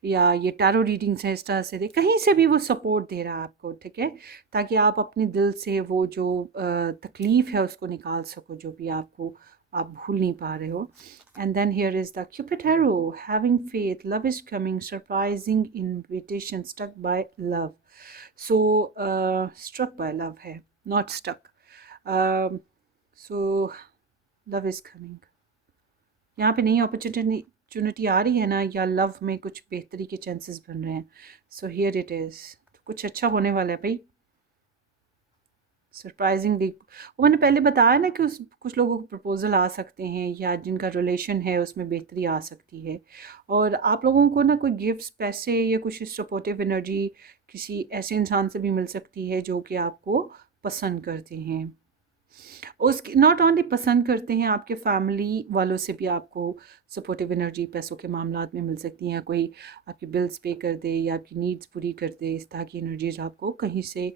या ये टैरो रीडिंग्स है इस तरह से दे, कहीं से भी वो सपोर्ट दे रहा है आपको, ठीक है, ताकि आप अपने दिल से वो जो तकलीफ़ है उसको निकाल सको, जो भी आपको आप भूल नहीं पा रहे हो। And then here is the cupid arrow, having faith, love is coming, surprising invitation, stuck by love. So struck by love है, not stuck. So love is coming, यहाँ पे नई अपॉर्चुनिटी आ रही है ना, या लव में कुछ बेहतरी के चांसेस बन रहे हैं। सो हियर इट इज़, कुछ अच्छा होने वाला है भाई, सरप्राइजिंगली। वो मैंने पहले बताया ना कि कुछ लोगों को प्रपोजल आ सकते हैं, या जिनका रिलेशन है उसमें बेहतरी आ सकती है, और आप लोगों को ना कोई गिफ्ट्स, पैसे, या कुछ सपोर्टिव एनर्जी किसी ऐसे इंसान से भी मिल सकती है जो कि आपको पसंद करते हैं। उसकी नॉट ओनली पसंद करते हैं, आपके फैमिली वालों से भी आपको सपोर्टिव एनर्जी पैसों के मामलात में मिल सकती हैं। कोई आपकी बिल्स पे कर दे या आपकी नीड्स पूरी कर दे, इस तरह की एनर्जीज आपको कहीं से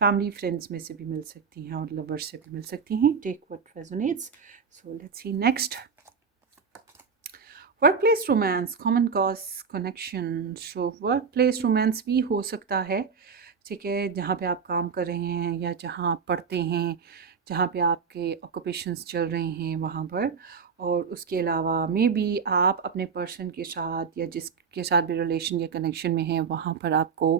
फैमिली फ्रेंड्स में से भी मिल सकती हैं, और लवर्स से भी मिल सकती हैं। Take what resonates. So let's see next. Work place romance, common cause connection. So work place romance भी हो सकता है, ठीक है, जहाँ पे आप काम कर रहे हैं या जहाँ आप पढ़ते हैं, जहाँ पे आपके ऑक्यूपेशंस चल रहे हैं वहाँ पर। और उसके अलावा मे बी आप अपने पर्सन के साथ या जिसके साथ भी रिलेशन या कनेक्शन में हैं वहाँ पर आपको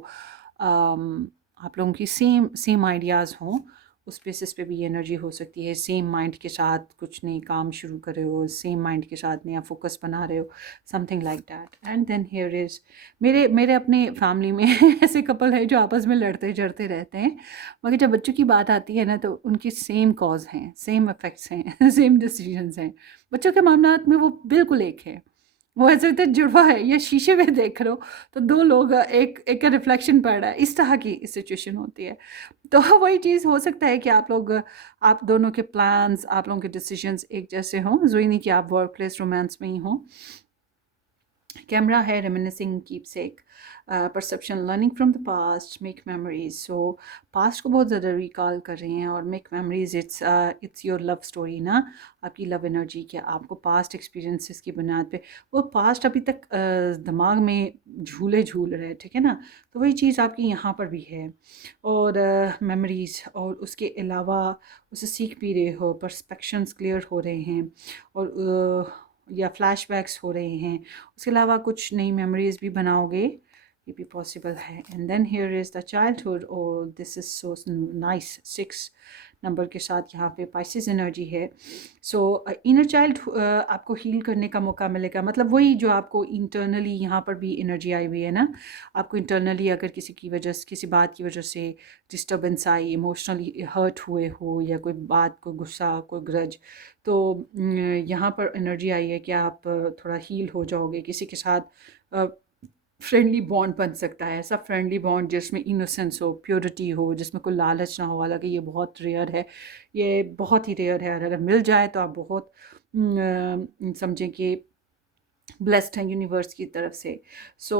आप लोगों की सेम सेम आइडियाज़ हों, उस बेसिस पे भी एनर्जी हो सकती है। सेम माइंड के साथ कुछ नई काम शुरू कर रहे हो, सेम माइंड के साथ नया फोकस बना रहे हो, something like that. And then here is, मेरे अपने फैमिली में ऐसे कपल है जो आपस में लड़ते झड़ते रहते हैं, मगर जब बच्चों की बात आती है ना तो उनकी सेम कॉज हैं, सेम इफ़ेक्ट्स हैं सेम डिसीजंस हैं। बच्चों के मामलात में वो बिल्कुल एक है, वो ऐसे लगता है जुड़वा है, या शीशे में देख रहे हो तो दो लोग, एक एक का रिफ्लेक्शन पड़ रहा है, इस तरह की सिचुएशन होती है। तो वही चीज़ हो सकता है कि आप दोनों के प्लान्स, आप लोगों के डिसीजंस एक जैसे हों, ज़रूरी नहीं कि आप वर्क प्लेस रोमांस में ही हों। कैमरा है, reminiscing, keepsake, perception, learning from the past, make memories. So past को बहुत ज़्यादा रिकॉल कर रहे हैं, और make memories, it's your love story ना, आपकी लव एनर्जी, कि आपको पास्ट एक्सपीरियंसेस की बुनियाद पे वो पास्ट अभी तक दिमाग में झूले झूल रहे हैं, ठीक है ना, तो वही चीज़ आपकी यहाँ पर भी है। और मेमोरीज, और उसके अलावा उसे सीख भी रहे हो, परस्पेक्शंस क्लियर हो रहे हैं, और या फ्लैशबैक्स हो रहे हैं। उसके अलावा कुछ नई मेमोरीज भी बनाओगे, ये भी पॉसिबल है। And then here is the childhood, और this is so nice. 6 number के साथ यहाँ पे पाइसेस एनर्जी है। सो इनर चाइल्ड आपको हील करने का मौका मिलेगा, मतलब वही जो आपको इंटरनली यहाँ पर भी एनर्जी आई हुई है ना, आपको इंटरनली अगर किसी की वजह से, किसी बात की वजह से डिस्टर्बेंस आई, इमोशनली हर्ट हुए हो, या कोई बात, कोई गुस्सा, कोई ग्रज, तो यहाँ पर एनर्जी आई है कि आप थोड़ा हील हो जाओगे। किसी के साथ फ्रेंडली बॉन्ड बन सकता है, ऐसा फ्रेंडली बॉन्ड जिसमें इनोसेंस हो, प्योरिटी हो, जिसमें कोई लालच ना हो। हालांकि ये बहुत रेयर है, ये बहुत ही रेयर है, और अगर मिल जाए तो आप बहुत समझें कि ब्लेस्ड हैं यूनिवर्स की तरफ से। सो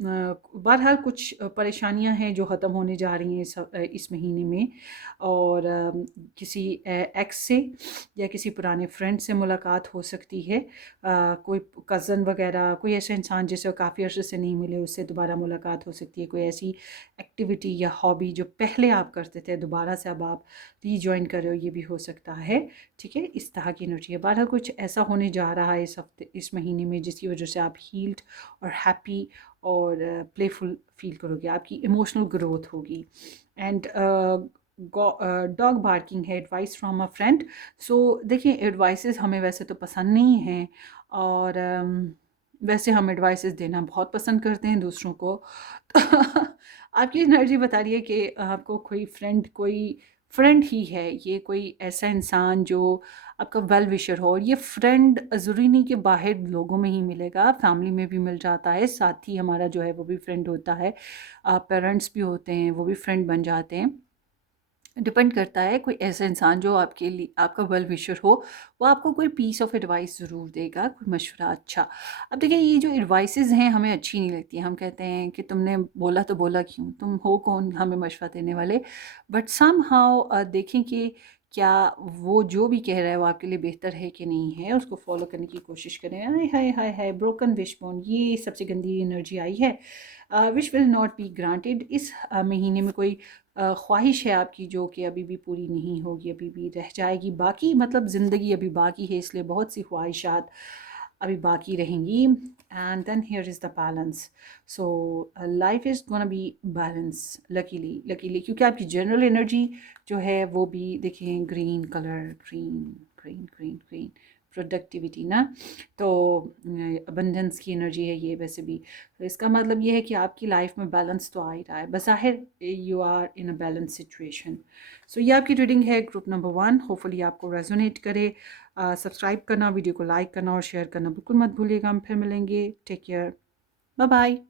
बहरहाल कुछ परेशानियां हैं जो ख़त्म होने जा रही हैं इस महीने में, और किसी एक्स से या किसी पुराने फ्रेंड से मुलाकात हो सकती है। कोई कज़न वगैरह, कोई ऐसा इंसान जिसे काफ़ी अर्से से नहीं मिले, उससे दोबारा मुलाकात हो सकती है। कोई ऐसी एक्टिविटी या हॉबी जो पहले आप करते थे, दोबारा से अब आप रीजॉइन कर रहे हो, ये भी हो सकता है। ठीक है, इस तरह की एनर्जी है। बहरहाल कुछ ऐसा होने जा रहा है इस हफ्ते, इस महीने में, जिसकी वजह से आप हील्ड और हैप्पी और प्लेफुल फील करोगे, आपकी इमोशनल ग्रोथ होगी। एंड डॉग बार्किंग है, एडवाइस फ्रॉम अ फ्रेंड। सो देखिए, एडवाइसेस हमें वैसे तो पसंद नहीं हैं, और वैसे हम एडवाइसेस देना बहुत पसंद करते हैं दूसरों को। तो आपकी एनर्जी बता रही है कि आपको कोई फ्रेंड ही है, ये कोई ऐसा इंसान जो आपका वेल विशर हो। और ये फ्रेंड ज़रूरी नहीं कि बाहर लोगों में ही मिलेगा, फैमिली में भी मिल जाता है, साथी हमारा जो है वो भी फ्रेंड होता है, पेरेंट्स भी होते हैं, वो भी फ्रेंड बन जाते हैं। डिपेंड करता है, कोई ऐसा इंसान जो आपके लिए, आपका वेल विशर हो, वो आपको कोई पीस ऑफ एडवाइस ज़रूर देगा, कोई मशवरा अच्छा। अब देखिए, ये जो एडवाइसेस हैं हमें अच्छी नहीं लगती। हम कहते हैं कि तुमने बोला तो बोला क्यों, तुम हो कौन हमें मशवरा देने वाले। बट सम हाउ देखें कि क्या वो जो भी कह रहा है वो आपके लिए बेहतर है कि नहीं है, उसको फॉलो करने की कोशिश करें। हाय हाय हाय हाय, ब्रोकन विश बोन, ये सबसे गंदी एनर्जी आई है। Wish will not be granted. इस महीने में कोई ख्वाहिश है आपकी जो कि अभी भी पूरी नहीं होगी, अभी भी रह जाएगी बाकी, मतलब ज़िंदगी अभी बाकी है, इसलिए बहुत सी ख्वाहिशात अभी बाकी रहेंगी। And then here is the balance. So life is gonna be balance, luckily luckily, क्योंकि आपकी जनरल एनर्जी जो है वो भी देखें, green colour, green green green green, productivity ना, तो अबंडेंस की एनर्जी है ये वैसे भी। तो इसका मतलब ये है कि आपकी लाइफ में बैलेंस तो आ ही रहा है, बज़ाहिर you are in a balance situation. So ये आपकी रीडिंग है ग्रुप नंबर 1, होपफुली आपको रेजोनेट करे। सब्सक्राइब करना, वीडियो को लाइक करना और शेयर करना बिल्कुल मत भूलिएगा। हम फिर मिलेंगे, take care, bye bye.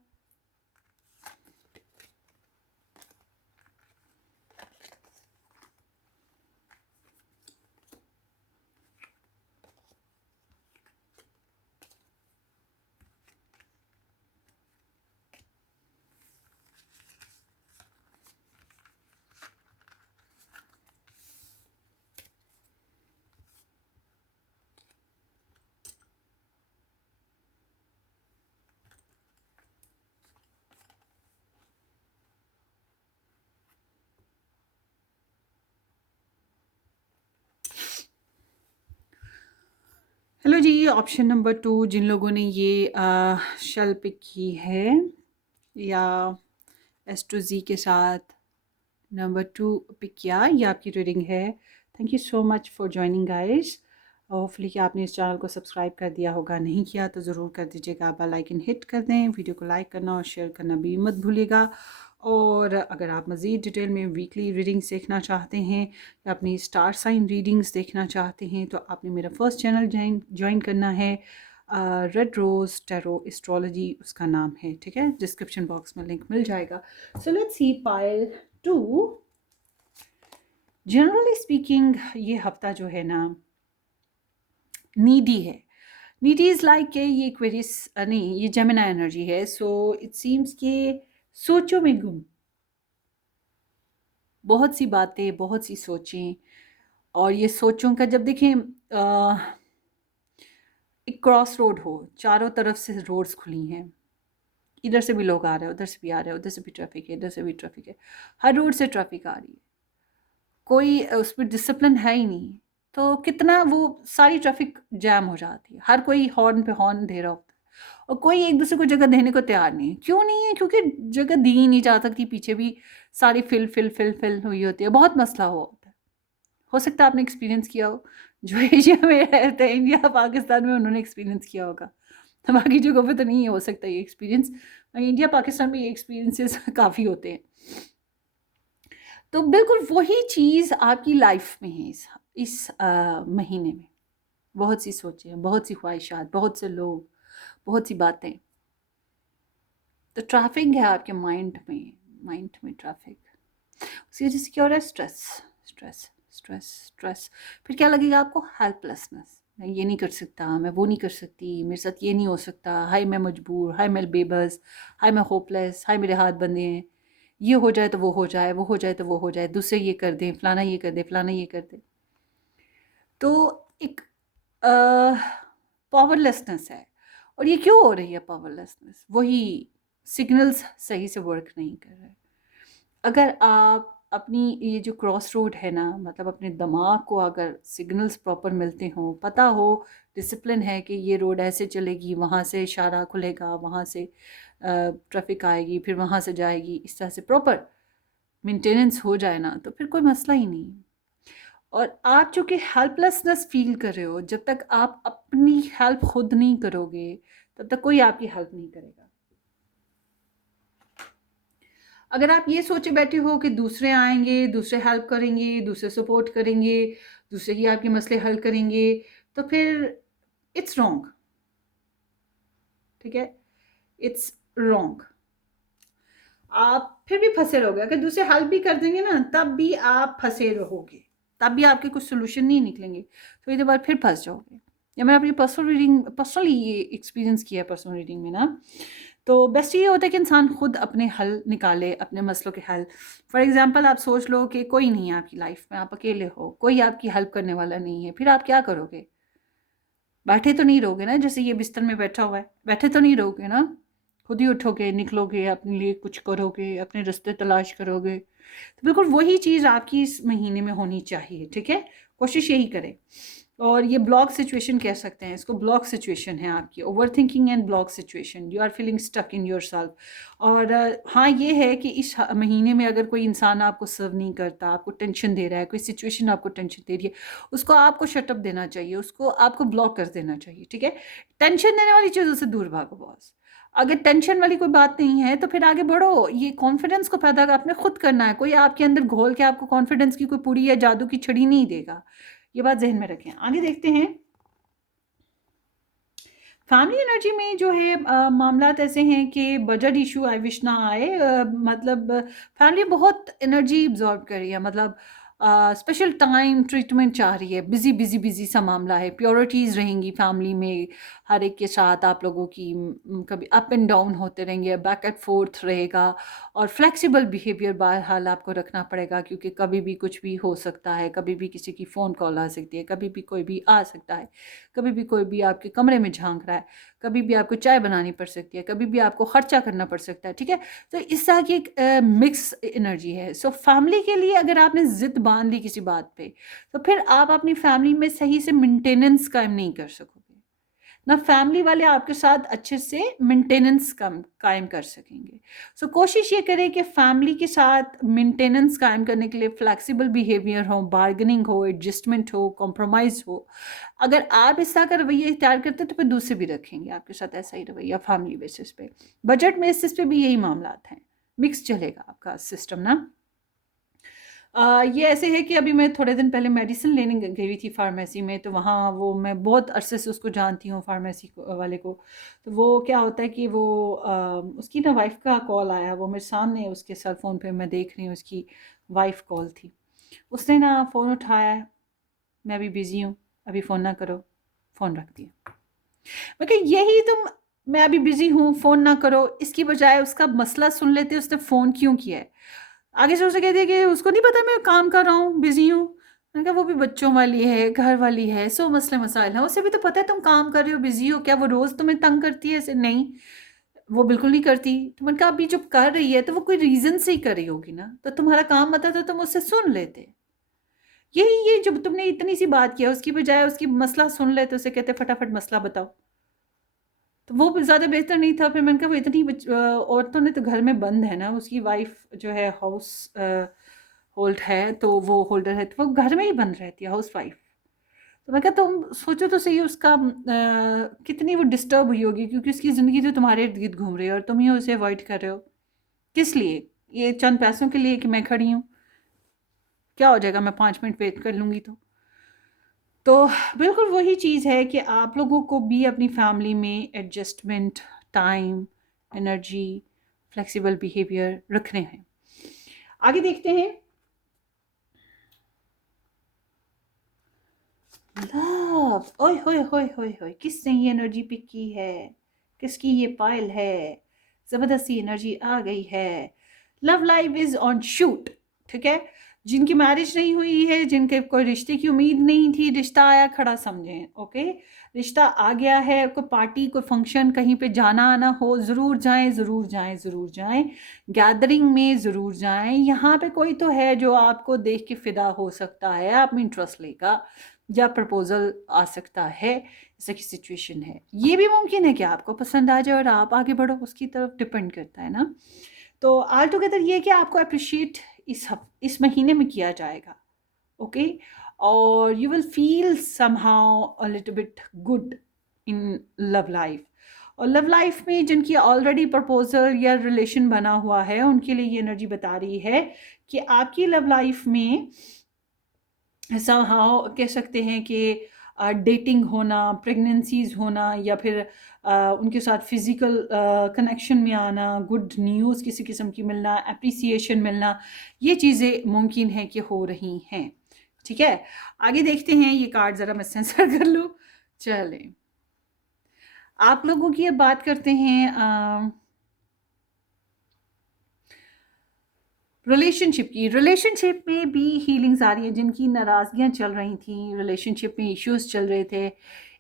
Hello जी, ऑप्शन नंबर 2, जिन लोगों ने ये शेल पिक की है या S to Z के साथ नंबर 2 पिक किया, ये आपकी रीडिंग है। Thank you so much for joining guys. Hopefully कि आपने इस चैनल को सब्सक्राइब कर दिया होगा, नहीं किया तो ज़रूर कर दीजिएगा, बेल आइकन हिट कर दें, वीडियो को लाइक करना और शेयर करना भी मत भूलिएगा। और अगर आप मज़ीद डिटेल में वीकली रीडिंग्स देखना चाहते हैं या अपनी स्टार साइन रीडिंग्स देखना चाहते हैं, तो आपने मेरा फर्स्ट चैनल ज्वाइन करना है, रेड रोज़ टैरो एस्ट्रोलॉजी उसका नाम है, ठीक है, डिस्क्रिप्शन बॉक्स में लिंक मिल जाएगा। So let's C pile 2। Generally speaking ये हफ्ता जो है ना, नीडी है। नीडी इज़ लाइक ये एक्वेरियस, नहीं, ये जेमिनी एनर्जी है। सो इट सीम्स के सोचों में गुम, बहुत सी बातें, बहुत सी सोचें, और ये सोचों का जब देखें एक क्रॉस रोड हो, चारों तरफ से रोड्स खुली हैं, इधर से भी लोग आ रहे हैं, उधर से भी आ रहे हैं, उधर से भी ट्रैफिक है, इधर से भी ट्रैफिक है, हर रोड से ट्रैफिक आ रही है, कोई उस पर डिसिप्लिन है ही नहीं। तो कितना वो सारी ट्रैफिक जैम हो जाती है, हर कोई हॉर्न पे हॉर्न दे रहा होता है, और कोई एक दूसरे को जगह देने को तैयार नहीं है। क्यों नहीं है? क्योंकि जगह दी ही नहीं जा सकती, पीछे भी सारी फिल फिल फिल फिल हुई होती है, बहुत मसला हुआ होता है। हो सकता है आपने एक्सपीरियंस किया हो, जो एशिया में रहते हैं, इंडिया पाकिस्तान में, उन्होंने एक्सपीरियंस किया होगा। तो बाकी जगहों पे तो नहीं हो सकता ये एक्सपीरियंस, इंडिया पाकिस्तान में ये एक्सपीरियंसेस काफ़ी होते हैं। तो बिल्कुल वही चीज़ आपकी लाइफ में है इस महीने में। बहुत सी सोचें, बहुत सी ख्वाहिशात, बहुत से लोग, बहुत सी बातें। तो ट्रैफिक है आपके माइंड में ट्रैफिक। उसकी वजह से क्या हो रहा है? Stress, stress, stress, stress. फिर क्या लगेगा आपको? हेल्पलेसनेस। मैं ये नहीं कर सकता, मैं वो नहीं कर सकती, मेरे साथ ये नहीं हो सकता, हाय मैं मजबूर, हाय मैं बेबस, हाय मैं होपलेस, हाय मेरे हाथ बंधे हैं, ये हो जाए तो वो हो जाए, वो हो जाए तो वो हो जाए, दूसरे ये कर दें, फलाना ये कर दे, फलाना ये कर दे। तो एक पावरलेसनेस है। और ये क्यों हो रही है पावरलेसनेस? वही सिग्नल्स सही से वर्क नहीं कर रहे। अगर आप अपनी ये जो क्रॉस रोड है ना, मतलब अपने दिमाग को अगर सिग्नल्स प्रॉपर मिलते हों, पता हो, डिसिप्लिन है कि ये रोड ऐसे चलेगी, वहाँ से इशारा खुलेगा, वहाँ से ट्रैफिक आएगी, फिर वहाँ से जाएगी, इस तरह से प्रॉपर मेंटेनेंस हो जाए ना, तो फिर कोई मसला ही नहीं। और आप चूँकि हेल्पलेसनेस फ़ील कर रहे हो, जब तक आप अपनी हेल्प खुद नहीं करोगे, तब तक कोई आपकी हेल्प नहीं करेगा। अगर आप ये सोचे बैठे हो कि दूसरे आएंगे, दूसरे हेल्प करेंगे, दूसरे सपोर्ट करेंगे, दूसरे ही आपके मसले हल करेंगे, तो फिर इट्स रॉन्ग। ठीक है, इट्स रॉन्ग। आप फिर भी फंसे रहोगे। अगर दूसरे हेल्प भी कर देंगे ना, तब भी आप फंसे रहोगे, तब भी आपके कुछ सोल्यूशन नहीं निकलेंगे, तो इधर बाद फिर फंस जाओगे। या मैंने अपनी पर्सनली ये एक्सपीरियंस किया है पर्सनल रीडिंग में ना। तो बेस्ट ये होता है कि इंसान खुद अपने हल निकाले, अपने मसलों के हल। फॉर एग्जांपल आप सोच लो कि कोई नहीं है आपकी लाइफ में, आप अकेले हो, कोई आपकी हेल्प करने वाला नहीं है, फिर आप क्या करोगे? बैठे तो नहीं रहोगे ना, जैसे ये बिस्तर में बैठा हुआ है, बैठे तो नहीं रहोगे ना, खुद ही उठोगे, निकलोगे, अपने लिए कुछ करोगे, अपने रास्ते तलाश करोगे। तो बिल्कुल वही चीज़ आपकी इस महीने में होनी चाहिए। ठीक है, कोशिश यही करें। और ये ब्लॉक सिचुएशन कह सकते हैं इसको, ब्लॉक सिचुएशन है आपकी, over thinking and block situation, you are feeling stuck in your self. और हाँ, ये है कि इस महीने में अगर कोई इंसान आपको सर्व नहीं करता, आपको टेंशन दे रहा है, कोई सिचुएशन आपको टेंशन दे रही है, उसको आपको शटअप देना चाहिए, उसको आपको ब्लॉक कर देना चाहिए। ठीक है, टेंशन देने वाली चीज़ों से दूर भागो बॉस। अगर टेंशन वाली कोई बात नहीं है तो फिर आगे बढ़ो। ये कॉन्फिडेंस को पैदा आपने खुद करना है, कोई आपके अंदर घोल के आपको कॉन्फिडेंस की कोई पूरी या जादू की छड़ी नहीं देगा। ये बात जहन में रखें। आगे देखते हैं। फैमिली एनर्जी में जो है मामलात ऐसे हैं कि बजट इशू आई विश ना आए। मतलब फैमिली बहुत एनर्जी एब्जॉर्ब कर रही है, मतलब स्पेशल टाइम ट्रीटमेंट चाह रही है, बिजी बिजी बिजी सा मामला है, प्योरिटीज़ रहेंगी फैमिली में, हर एक के साथ आप लोगों की कभी अप एंड डाउन होते रहेंगे, बैक एंड फोर्थ रहेगा। और फ्लेक्सिबल बिहेवियर बहरहाल आपको रखना पड़ेगा, क्योंकि कभी भी कुछ भी हो सकता है, कभी भी किसी की फ़ोन कॉल आ सकती है, कभी भी कोई भी आ सकता है, कभी भी कोई भी आपके कमरे में झांक रहा है, कभी भी आपको चाय बनानी पड़ सकती है, कभी भी आपको खर्चा करना पड़ सकता है। ठीक है, तो इस तरह की एक मिक्स एनर्जी है। सो फैमिली के लिए अगर आपने ज़िद बांध ली किसी बात पे, तो फिर आप अपनी फैमिली में सही से मेंटेनेंस कायम नहीं कर सकोगे, ना फैमिली वाले आपके साथ अच्छे से मेंटेनेंस कायम कर सकेंगे। सो कोशिश ये करें कि फैमिली के साथ मेंटेनेंस कायम करने के लिए फ्लेक्सिबल बिहेवियर हो, बार्गेनिंग हो, एडजस्टमेंट हो, कॉम्प्रोमाइज़ हो। अगर आप इस तरह का रवैया इख्तियार करते हैं तो फिर दूसरे भी रखेंगे आपके साथ ऐसा ही रवैया फैमिली बेसिस पे। बजट बेसिस पे भी यही मामलात हैं, मिक्स चलेगा आपका सिस्टम ना। ये ऐसे है कि अभी मैं थोड़े दिन पहले मेडिसिन लेने गई हुई थी फार्मेसी में, तो वहाँ वो मैं बहुत अरसे से उसको जानती हूँ फार्मेसी वाले को। तो वो क्या होता है कि वो उसकी ना वाइफ का कॉल आया, वो मेरे सामने उसके सेल फ़ोन पे मैं देख रही हूँ, उसकी वाइफ कॉल थी। उसने ना फ़ोन उठाया, मैं अभी बिज़ी हूँ, अभी फ़ोन ना करो, फ़ोन रख दिया। मैं कहा यही तुम, मैं अभी बिज़ी हूँ, फ़ोन ना करो, इसकी बजाय उसका मसला सुन लेते, उसने फ़ोन क्यों किया है। आगे से उसे कहती है कि उसको नहीं पता मैं काम कर रहा हूँ, बिज़ी हूँ। मैंने कहा वो भी बच्चों वाली है, घर वाली है, सौ मसले मसाइल हैं, उसे भी तो पता है तुम काम कर रहे हो, बिज़ी हो, क्या वो रोज़ तुम्हें तंग करती है ऐसे? नहीं, वो बिल्कुल नहीं करती। तो मैंने कहा अभी जब कर रही है तो वो कोई रीज़न से ही कर रही होगी ना, तो तुम्हारा काम होता तो तुम उससे सुन लेते। यही ये जब तुमने इतनी सी बात किया, उसकी बजाय उसकी मसला सुन लेते, उसे कहते फटाफट मसला बताओ, तो वो ज़्यादा बेहतर नहीं था। फिर मैंने कहा वो इतनी औरतों ने तो घर में बंद है ना, उसकी वाइफ जो है होल्ड है, तो वो होल्डर है, तो वो घर में ही बंद रहती है, हाउस वाइफ। तो मैं कहा तुम सोचो तो सही, उसका कितनी वो डिस्टर्ब हुई होगी, क्योंकि उसकी ज़िंदगी तो तुम्हारे इर्द गिर्द घूम रही है और तुम ही उसे अवॉइड कर रहे हो। किस लिए? ये चंद पैसों के लिए कि मैं खड़ी हूँ? क्या हो जाएगा, मैं 5 मिनट वेट कर लूँगी तो बिल्कुल वही चीज़ है कि आप लोगों को भी अपनी फैमिली में adjustment, time, energy, flexible behaviour रखने हैं। आगे देखते हैं। लव, ओए होए होए होए होए, किसने ये एनर्जी पिक की है? किसकी ये पायल है? ज़बरदस्ती एनर्जी आ गई है। Love life is on shoot. ठीक है, जिनकी मैरिज नहीं हुई है, जिनके कोई रिश्ते की उम्मीद नहीं थी, रिश्ता आया खड़ा समझें। ओके, रिश्ता आ गया है, कोई पार्टी, कोई फंक्शन, कहीं पे जाना आना हो, ज़रूर जाएं, ज़रूर जाएं, ज़रूर जाएं। गैदरिंग में ज़रूर जाएं। यहाँ पे कोई तो है जो आपको देख के फ़िदा हो सकता है, आप में इंटरेस्ट लेगा, या प्रपोजल आ सकता है, जैसे कि सिचुएशन है। ये भी मुमकिन है कि आपको पसंद आ जाए और आप आगे बढ़ो, उसकी तरफ डिपेंड करता है ना। तो ऑल टुगेदर ये कि आपको अप्रिशिएट इस महीने में किया जाएगा। ओके, और you will feel somehow a little bit good in love life. और लव लाइफ में जिनकी ऑलरेडी प्रपोजल या रिलेशन बना हुआ है, उनके लिए ये एनर्जी बता रही है कि आपकी लव लाइफ में समहाउ कह सकते हैं कि डेटिंग होना, प्रेगनेंसीज होना, या फिर उनके साथ फिज़िकल कनेक्शन में आना, गुड न्यूज़ किसी किस्म की मिलना, एप्रिसिएशन मिलना, ये चीज़ें मुमकिन है कि हो रही हैं। ठीक है, आगे देखते हैं। ये कार्ड ज़रा मैं सेंसर कर लूँ। चलें, आप लोगों की अब बात करते हैं रिलेशनशिप में भी हीलिंग्स आ रही हैं। जिनकी नाराज़गियाँ चल रही थी, रिलेशनशिप में इश्यूज चल रहे थे,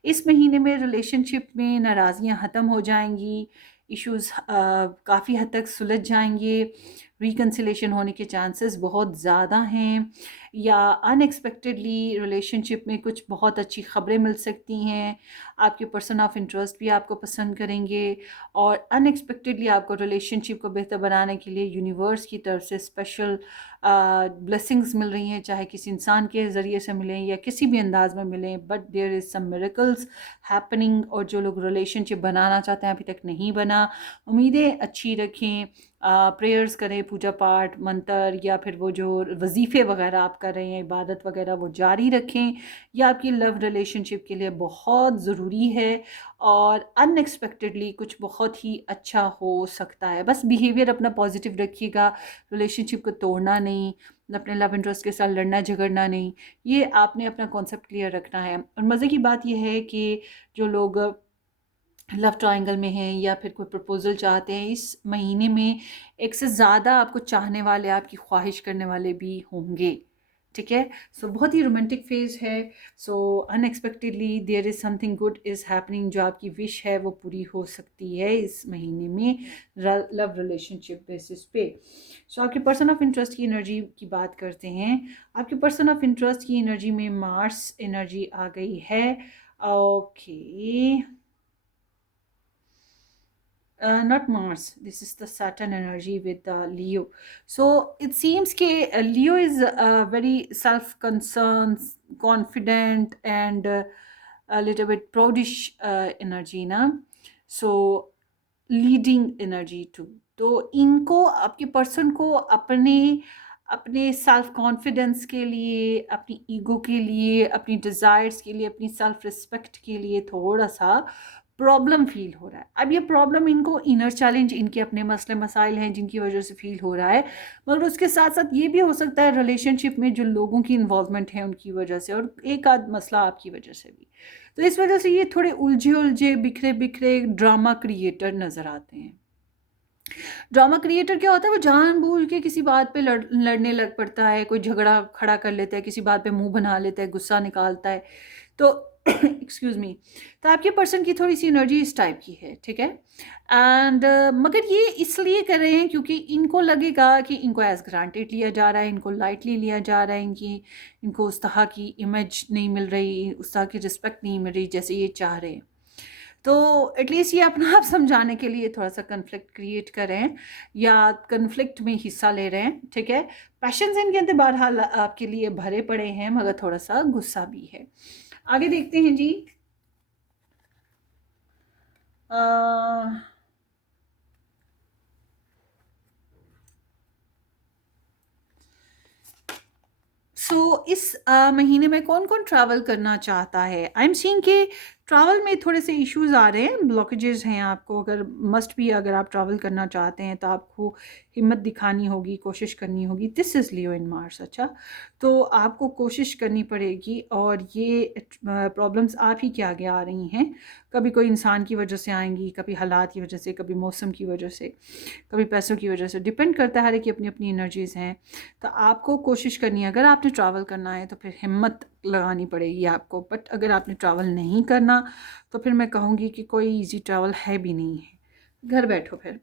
इस महीने में रिलेशनशिप में नाराज़गियाँ ख़त्म हो जाएंगी, इश्यूज काफ़ी हद तक सुलझ जाएंगे, रिकन्सिलेशन होने के चांसेस बहुत ज़्यादा हैं, या अनएक्सपेक्टेडली रिलेशनशिप में कुछ बहुत अच्छी ख़बरें मिल सकती हैं। आपके पर्सन ऑफ इंटरेस्ट भी आपको पसंद करेंगे, और अनएक्सपेक्टेडली आपको रिलेशनशिप को बेहतर बनाने के लिए यूनिवर्स की तरफ से स्पेशल ब्लेसिंग्स मिल रही हैं, चाहे किसी इंसान के ज़रिए से मिलें या किसी भी अंदाज में मिलें, but there is some miracles happening. और जो लोग रिलेशनशिप बनाना चाहते हैं, अभी तक नहीं बना, उम्मीदें अच्छी रखें, प्रेयर्स करें, पूजा पाठ, मंत्र, या फिर वो जो वजीफ़े वगैरह आप कर रहे हैं, इबादत वगैरह, वो जारी रखें। यह आपकी लव रिलेशनशिप के लिए बहुत ज़रूरी है, और अनएक्सपेक्टेडली कुछ बहुत ही अच्छा हो सकता है। बस बिहेवियर अपना पॉजिटिव रखिएगा, रिलेशनशिप को तोड़ना नहीं, अपने लव इंटरेस्ट के साथ लड़ना झगड़ना नहीं, ये आपने अपना कॉन्सेप्ट क्लियर रखना है। और मज़े की बात यह है कि जो लोग लव ट्रायंगल में हैं या फिर कोई प्रपोजल चाहते हैं, इस महीने में एक से ज़्यादा आपको चाहने वाले, आपकी ख्वाहिश करने वाले भी होंगे। ठीक है, सो बहुत ही रोमांटिक फेज है। So unexpectedly there is something good is happening, जो आपकी विश है वो पूरी हो सकती है इस महीने में लव रिलेशनशिप बेसिस पे। सो आपके पर्सन ऑफ इंटरेस्ट की एनर्जी की बात करते हैं। आपके पर्सन ऑफ इंटरेस्ट की एनर्जी में मार्स एनर्जी आ गई है। Okay, not Mars. This is the Saturn energy with Leo. So it seems कि Leo is very self-concerned, confident, and a little bit proudish energy ना. So leading energy to. तो इनको, आपके person को अपने अपने सेल्फ कॉन्फिडेंस के लिए, अपनी ईगो के लिए, अपनी डिज़ायर्स के लिए, अपनी सेल्फ रिस्पेक्ट के लिए थोड़ा सा प्रॉब्लम फील हो रहा है। अब ये प्रॉब्लम इनको इनर चैलेंज, इनके अपने मसले मसाइल हैं जिनकी वजह से फील हो रहा है, मगर उसके साथ साथ ये भी हो सकता है रिलेशनशिप में जो लोगों की इन्वॉल्वमेंट है उनकी वजह से, और एक आध मसला आपकी वजह से भी। तो इस वजह से ये थोड़े उलझे उलझे, बिखरे बिखरे ड्रामा क्रिएटर नज़र आते हैं। ड्रामा क्रिएटर क्या होता है, वो जानबूझ के किसी बात पे लड़ने लग पड़ता है, कोई झगड़ा खड़ा कर लेता है, किसी बात पे मुंह बना लेता है, गुस्सा निकालता है। तो एक्सक्यूज़ मी, तो आपके पर्सन की थोड़ी सी एनर्जी इस टाइप की है। ठीक है, एंड मगर ये इसलिए कर रहे हैं क्योंकि इनको लगेगा कि इनको एज ग्रांटेड लिया जा रहा है, इनको लाइटली लिया जा रहा है, इनको उस तरह की इमेज नहीं मिल रही, उस तरह की रिस्पेक्ट नहीं मिल रही जैसे ये चाह रहे हैं। तो एटलीस्ट ये अपना आप समझाने के लिए थोड़ा सा कन्फ्लिक्ट क्रिएट कर रहे हैं या कन्फ्लिक्ट में हिस्सा ले रहे हैं, ठीक है। पैशंस इनके अंदर बहरहाल आपके लिए भरे पड़े हैं, मगर थोड़ा सा गुस्सा भी है। आगे देखते हैं जी। इस महीने में कौन कौन ट्रैवल करना चाहता है? आई एम सीइंग कि ट्रैवल में थोड़े से इश्यूज आ रहे हैं, ब्लॉकेजेस हैं। आपको अगर मस्ट भी अगर आप ट्रैवल करना चाहते हैं तो आपको हिम्मत दिखानी होगी, कोशिश करनी होगी। This is Leo in Mars. अच्छा, तो आपको कोशिश करनी पड़ेगी, और ये प्रॉब्लम्स आप ही के आगे आ रही हैं। कभी कोई इंसान की वजह से आएंगी, कभी हालात की वजह से, कभी मौसम की वजह से, कभी पैसों की वजह से। डिपेंड करता है, हर एक की अपनी अपनी एनर्जीज़ हैं। तो आपको कोशिश करनी है, अगर आपने ट्रैवल करना है तो फिर हिम्मत लगानी पड़ेगी आपको। बट अगर आपने ट्रैवल नहीं करना तो फिर मैं कहूँगी कि कोई इजी ट्रैवल है भी नहीं है, घर बैठो फिर।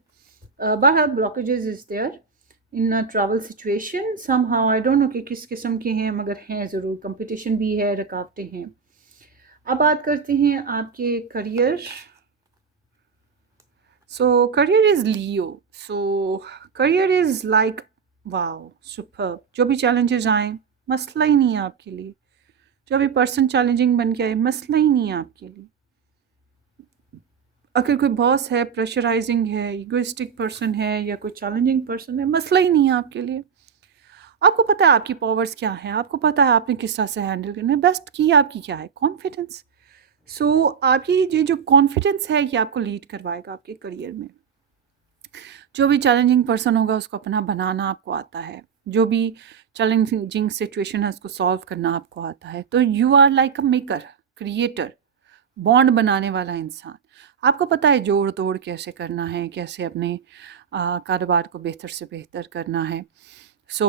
बहरहाल blockages is there in travel situation somehow. I don't know कि किस किस्म के हैं, मगर हैं ज़रूर। कंपटीशन भी है, रुकावटें हैं। अब बात करते हैं आपके career. So career is Leo. So career is like wow, superb. जो भी challenges आए, मसला ही नहीं है आपके लिए। जो भी पर्सन चैलेंजिंग बन के आए, मसला ही नहीं है आपके लिए। अगर कोई बॉस है, प्रेशराइजिंग है, इगोइस्टिक पर्सन है, या कोई चैलेंजिंग पर्सन है, मसला ही नहीं है आपके लिए। आपको पता है आपकी पावर्स क्या हैं, आपको पता है आपने किस तरह से हैंडल करना है। बेस्ट की आपकी क्या है? कॉन्फिडेंस। सो आपकी ये जो कॉन्फिडेंस है, ये आपको लीड करवाएगा आपके करियर में। जो भी चैलेंजिंग पर्सन होगा उसको अपना बनाना आपको आता है, जो भी चैलेंजिंग सिचुएशन है उसको सॉल्व करना आपको आता है। तो you are like a maker, creator, bond बनाने वाला इंसान। आपको पता है जोड़ तोड़ कैसे करना है, कैसे अपने कारोबार को बेहतर से बेहतर करना है। सो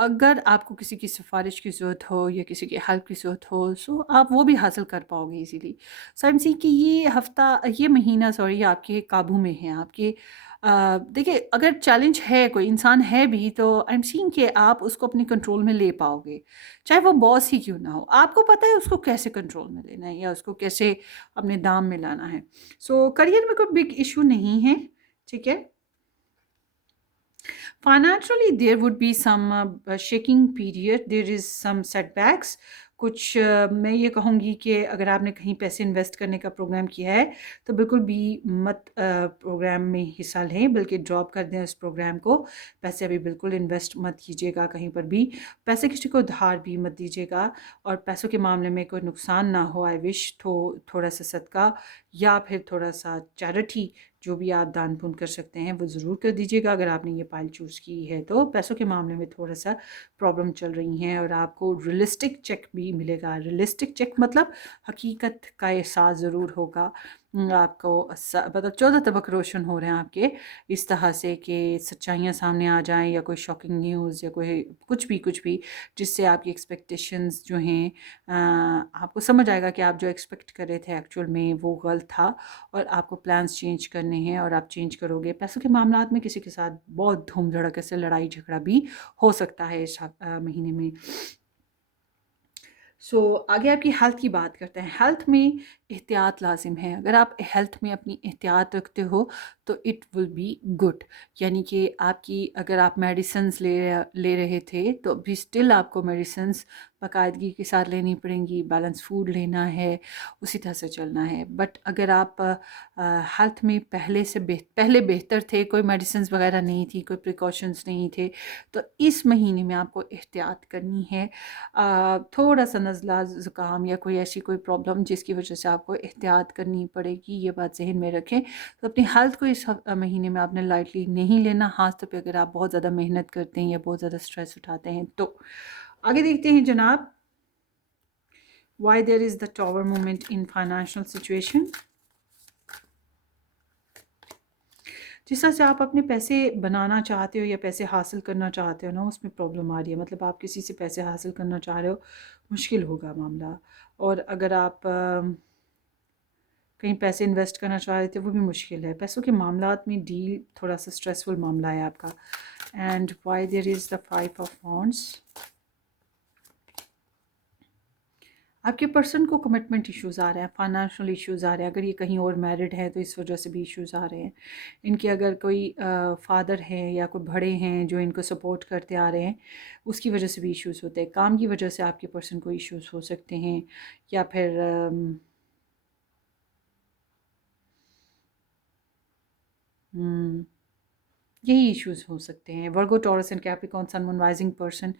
अगर आपको किसी की सिफारिश की ज़रूरत हो या किसी की हेल्प की ज़रूरत हो, सो आप वो भी हासिल कर पाओगे easily. So I M C कि ये हफ्ता, ये महीना सॉरी, आपके काबू में है। आपके देखिए, अगर चैलेंज है, कोई इंसान है भी, तो आई एम सीइंग कि आप उसको अपने कंट्रोल में ले पाओगे, चाहे वो बॉस ही क्यों ना हो। आपको पता है उसको कैसे कंट्रोल में लेना है या उसको कैसे अपने दाम में लाना है। सो करियर में कोई बिग इशू नहीं है, ठीक है। Financially, there would be some shaking period. There is some setbacks. कुछ मैं ये कहूँगी कि अगर आपने कहीं पैसे इन्वेस्ट करने का प्रोग्राम किया है तो बिल्कुल भी मत प्रोग्राम में हिस्सा लें, बल्कि ड्रॉप कर दें उस प्रोग्राम को। पैसे अभी बिल्कुल इन्वेस्ट मत कीजिएगा कहीं पर भी। पैसे किसी को उधार भी मत दीजिएगा, और पैसों के मामले में कोई नुकसान ना हो। आई विश थोड़ा सा सदका या फिर थोड़ा सा चैरिटी, जो भी आप दान पुण्य कर सकते हैं वो ज़रूर कर दीजिएगा। अगर आपने ये पाइल चूज़ की है तो पैसों के मामले में थोड़ा सा प्रॉब्लम चल रही हैं, और आपको रियलिस्टिक चेक भी मिलेगा। रियलिस्टिक चेक मतलब हकीकत का एहसास ज़रूर होगा आपको। मतलब 14 तबक रोशन हो रहे हैं आपके, इस तरह से कि सच्चाइयाँ सामने आ जाएं, या कोई शॉकिंग न्यूज़, या कोई कुछ भी जिससे आपकी एक्सपेक्टेशंस जो हैं, आपको समझ आएगा कि आप जो एक्सपेक्ट कर रहे थे एक्चुअल में वो गलत था, और आपको प्लान्स चेंज करने हैं और आप चेंज करोगे। पैसों के मामलात में किसी के साथ बहुत धूम धड़के से लड़ाई झगड़ा भी हो सकता है इस महीने में। आगे आपकी हेल्थ की बात करते हैं। हेल्थ में एहतियात लाजिम है। अगर आप हेल्थ में अपनी एहतियात रखते हो तो इट विल बी गुड। यानी कि आपकी, अगर आप मेडिसिन्स ले रहे थे तो अभी स्टिल आपको मेडिसिन्स बाकायदगी के साथ लेनी पड़ेंगी। बैलेंस फूड लेना है, उसी तरह से चलना है। बट अगर आप हेल्थ में पहले बेहतर थे, कोई मेडिसिन्स वगैरह नहीं थी, कोई प्रिकॉशंस नहीं थे, तो इस महीने में आपको एहतियात करनी है। थोड़ा सा नज़ला ज़ुकाम या कोई ऐसी कोई प्रॉब्लम जिसकी वजह से आपको एहतियात करनी पड़ेगी, ये बात ज़हन में रखें। तो अपनी हेल्थ को इस महीने में आपने लाइटली नहीं लेना, ख़ास तौर पे अगर आप बहुत ज़्यादा मेहनत करते हैं या बहुत ज़्यादा स्ट्रेस उठाते हैं। तो आगे देखते हैं जनाब, why there is the tower movement in financial situation. जिस तरह से आप अपने पैसे बनाना चाहते हो या पैसे हासिल करना चाहते हो ना, उसमें प्रॉब्लम आ रही है। मतलब आप किसी से पैसे हासिल करना चाह रहे हो, मुश्किल होगा मामला। और अगर आप कहीं पैसे इन्वेस्ट करना चाह रहे थे, वो भी मुश्किल है। पैसों के मामलात में डील थोड़ा सा स्ट्रेसफुल मामला है आपका। And why there is the 5 of wands. आपके पर्सन को कमिटमेंट इश्यूज़ आ रहे हैं, फाइनेंशियल इश्यूज़ आ रहे हैं। अगर ये कहीं और मैरिड है तो इस वजह से भी इश्यूज़ आ रहे हैं इनके। अगर कोई फादर हैं या कोई बड़े हैं जो इनको सपोर्ट करते आ रहे हैं, उसकी वजह से भी इश्यूज़ होते हैं। काम की वजह से आपके पर्सन को इश्यूज़ हो सकते हैं, या फिर हम्म, यही इश्यूज़ हो सकते हैं। Virgo, Taurus and Capricorn, sun, moon, rising person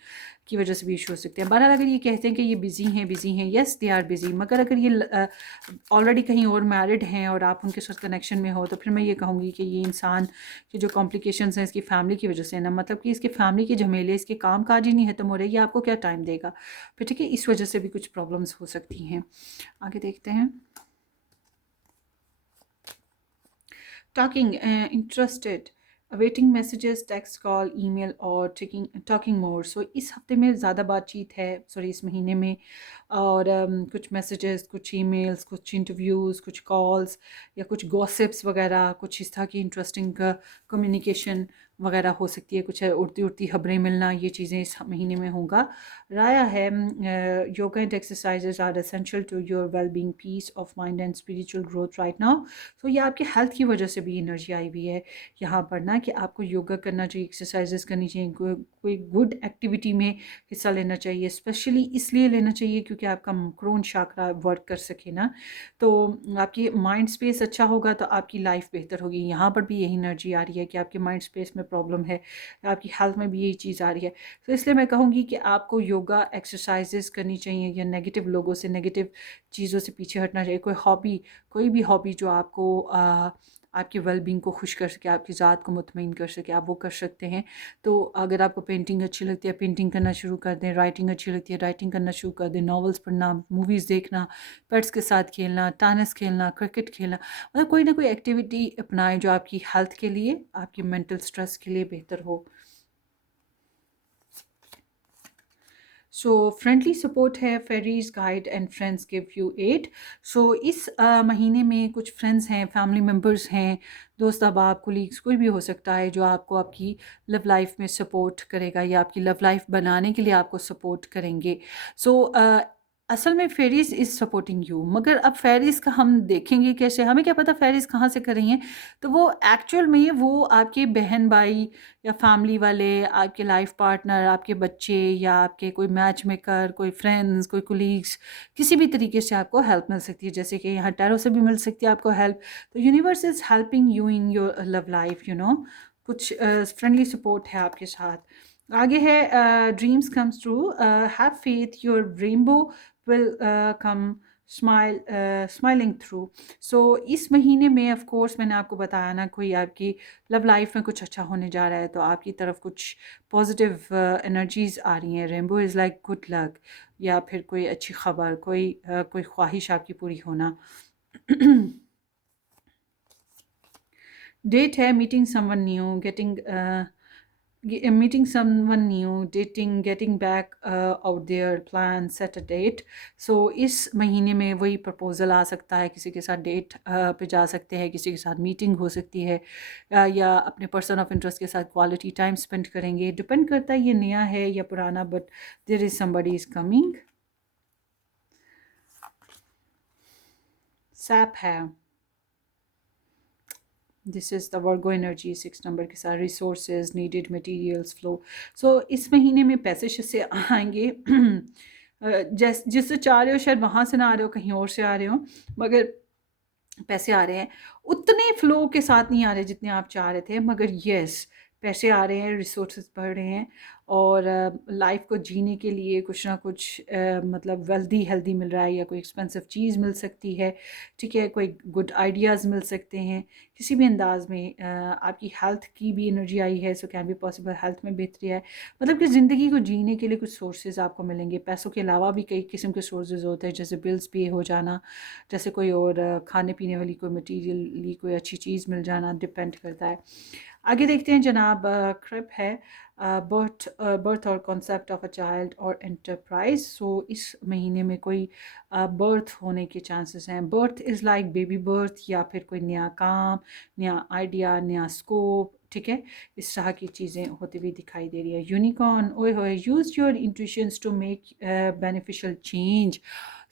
की वजह से भी इशू हो सकते हैं। बहरहाल अगर ये कहते हैं कि ये बिज़ी हैं, येस दे आर बिज़ी, मगर अगर ये ऑलरेडी कहीं और मैरिड हैं और आप उनके साथ कनेक्शन में हो, तो फिर मैं ये कहूँगी कि ये इंसान की जो कॉम्प्लिकेशंस हैं इसकी फैमिली की वजह से है ना, मतलब कि इसकी फैमिली के झमेले, इसके काम काज ही नहीं खत्म हो रहे, ये आपको क्या टाइम देगा फिर, ठीक है। इस वजह से भी कुछ प्रॉब्लम्स हो सकती हैं। आगे देखते हैं। Talking, interested, awaiting messages, text, call, email और talking more. So इस हफ्ते में ज़्यादा बातचीत है, सॉरी इस महीने में, और कुछ मैसेजेस, कुछ ईमेल्स, कुछ इंटरव्यूज़, कुछ कॉल्स या कुछ गॉसिप्स वगैरह, कुछ इस तरह की इंटरेस्टिंग कम्युनिकेशन वगैरह हो सकती है। कुछ उड़ती उड़ती खबरें मिलना, ये चीज़ें इस महीने में होगा। राया है, yoga and exercises are essential to your well being, peace of mind and spiritual growth right now. तो ये आपके हेल्थ की वजह से भी एनर्जी आई हुई है यहाँ पर ना, कि आपको योगा करना चाहिए, एक्सरसाइजेस करनी चाहिए, कोई गुड एक्टिविटी में हिस्सा लेना चाहिए। स्पेशली इसलिए लेना चाहिए क्योंकि आपका क्रोन शाक्रा वर्क कर सके ना, तो आपकी माइंड स्पेस अच्छा होगा तो आपकी लाइफ बेहतर होगी। यहाँ पर भी यही एनर्जी आ रही है कि आपके माइंड स्पेस में प्रॉब्लम है, आपकी हेल्थ में भी यही चीज़ आ रही है। तो इसलिए मैं कहूँगी कि आपको योगा एक्सरसाइजेस करनी चाहिए, या नेगेटिव लोगों से, नेगेटिव चीज़ों से पीछे हटना चाहिए। कोई भी हॉबी जो आपको आपकी वेलबींग को खुश कर सके, आपकी ज़ात को मुतमईन कर सके, आप वो कर सकते हैं। तो अगर आपको पेंटिंग अच्छी लगती है, पेंटिंग करना शुरू कर दें। राइटिंग अच्छी लगती है, राइटिंग करना शुरू कर दें। नॉवेल्स पढ़ना, मूवीज़ देखना, पेट्स के साथ खेलना, टेनिस खेलना, क्रिकेट खेलना, मतलब कोई ना कोई एक्टिविटी अपनाएं जो आपकी हेल्थ के लिए, आपकी मेंटल स्ट्रेस के लिए बेहतर हो। सो फ्रेंडली सपोर्ट है, fairies guide and friends give you aid. सो इस महीने में कुछ फ्रेंड्स हैं, फैमिली मेम्बर्स हैं, दोस्त अहबाब, कोलीग्स, कोई भी हो सकता है जो आपको आपकी लव लाइफ में सपोर्ट करेगा या आपकी लव लाइफ बनाने के लिए आपको सपोर्ट करेंगे। सो असल में फेरीज इज़ सपोर्टिंग यू, मगर अब फेरीज का हम देखेंगे कैसे, हमें क्या पता फेरीज कहाँ से कर रही हैं। तो वो एक्चुअल में वो आपके बहन भाई या फैमिली वाले, आपके लाइफ पार्टनर, आपके बच्चे, या आपके कोई मैच मेकर, कोई फ्रेंड्स, कोई कोलीग्स, किसी भी तरीके से आपको हेल्प मिल सकती है। जैसे कि यहाँ टैरो से भी मिल सकती है आपको हेल्प। तो universe is helping you in your love life, you know, कुछ फ्रेंडली सपोर्ट है आपके साथ। आगे है, dreams comes true, have faith, your rainbow will come smiling through. So इस महीने में ऑफ कोर्स मैंने आपको बताया ना, कोई आपकी लव लाइफ में कुछ अच्छा होने जा रहा है, तो आपकी तरफ कुछ पॉजिटिव एनर्जीज आ रही हैं। Rainbow is like good luck, या फिर कोई अच्छी खबर, कोई ख्वाहिश आपकी पूरी होना। डेट है, meeting someone new, meeting someone new, dating, getting back out there, plan, set a date. So इस महीने में वही प्रपोज़ल आ सकता है, किसी के साथ डेट पे जा सकते हैं, किसी के साथ मीटिंग हो सकती है, या अपने पर्सन ऑफ इंटरेस्ट के साथ क्वालिटी टाइम स्पेंड करेंगे। डिपेंड करता है ये नया है या पुराना, but there is somebody is coming. सैप है, this is the Virgo energy 6 number के साथ, resources, needed materials, flow. So इस महीने में पैसे से आएंगे। जिससे चाह रहे हो शायद वहाँ से ना आ रहे हो, कहीं और से आ रहे हो, मगर पैसे आ रहे हैं। उतने फ्लो के साथ नहीं आ रहे जितने आप चाह रहे थे, मगर यस पैसे आ रहे हैं, रिसोर्सेज बढ़ रहे हैं, और लाइफ को जीने के लिए कुछ ना कुछ मतलब वेल्दी हेल्दी मिल रहा है, या कोई एक्सपेंसिव चीज़ मिल सकती है, ठीक है, कोई गुड आइडियाज़ मिल सकते हैं किसी भी अंदाज में। आपकी हेल्थ की भी एनर्जी आई है, so can be possible, health में बेहतरी है। मतलब कि ज़िंदगी को जीने के लिए कुछ सोर्सेज आपको मिलेंगे। पैसों के अलावा भी कई किस्म के सोर्सेज होते हैं, जैसे बिल्स पे हो जाना, जैसे कोई और खाने पीने वाली कोई मटीरियली कोई अच्छी चीज़ मिल जाना, डिपेंड करता है। आगे देखते हैं जनाब। क्रिप है, बर्थ और कॉन्सेप्ट ऑफ अ चाइल्ड और एंटरप्राइज। सो इस महीने में कोई बर्थ होने के चांसेस हैं। Birth is like baby birth, या फिर कोई नया काम, नया आइडिया, नया स्कोप, ठीक है, इस तरह की चीज़ें होती हुई दिखाई दे रही है। यूनिकॉर्न, ओए होए, use your intuitions to make beneficial change.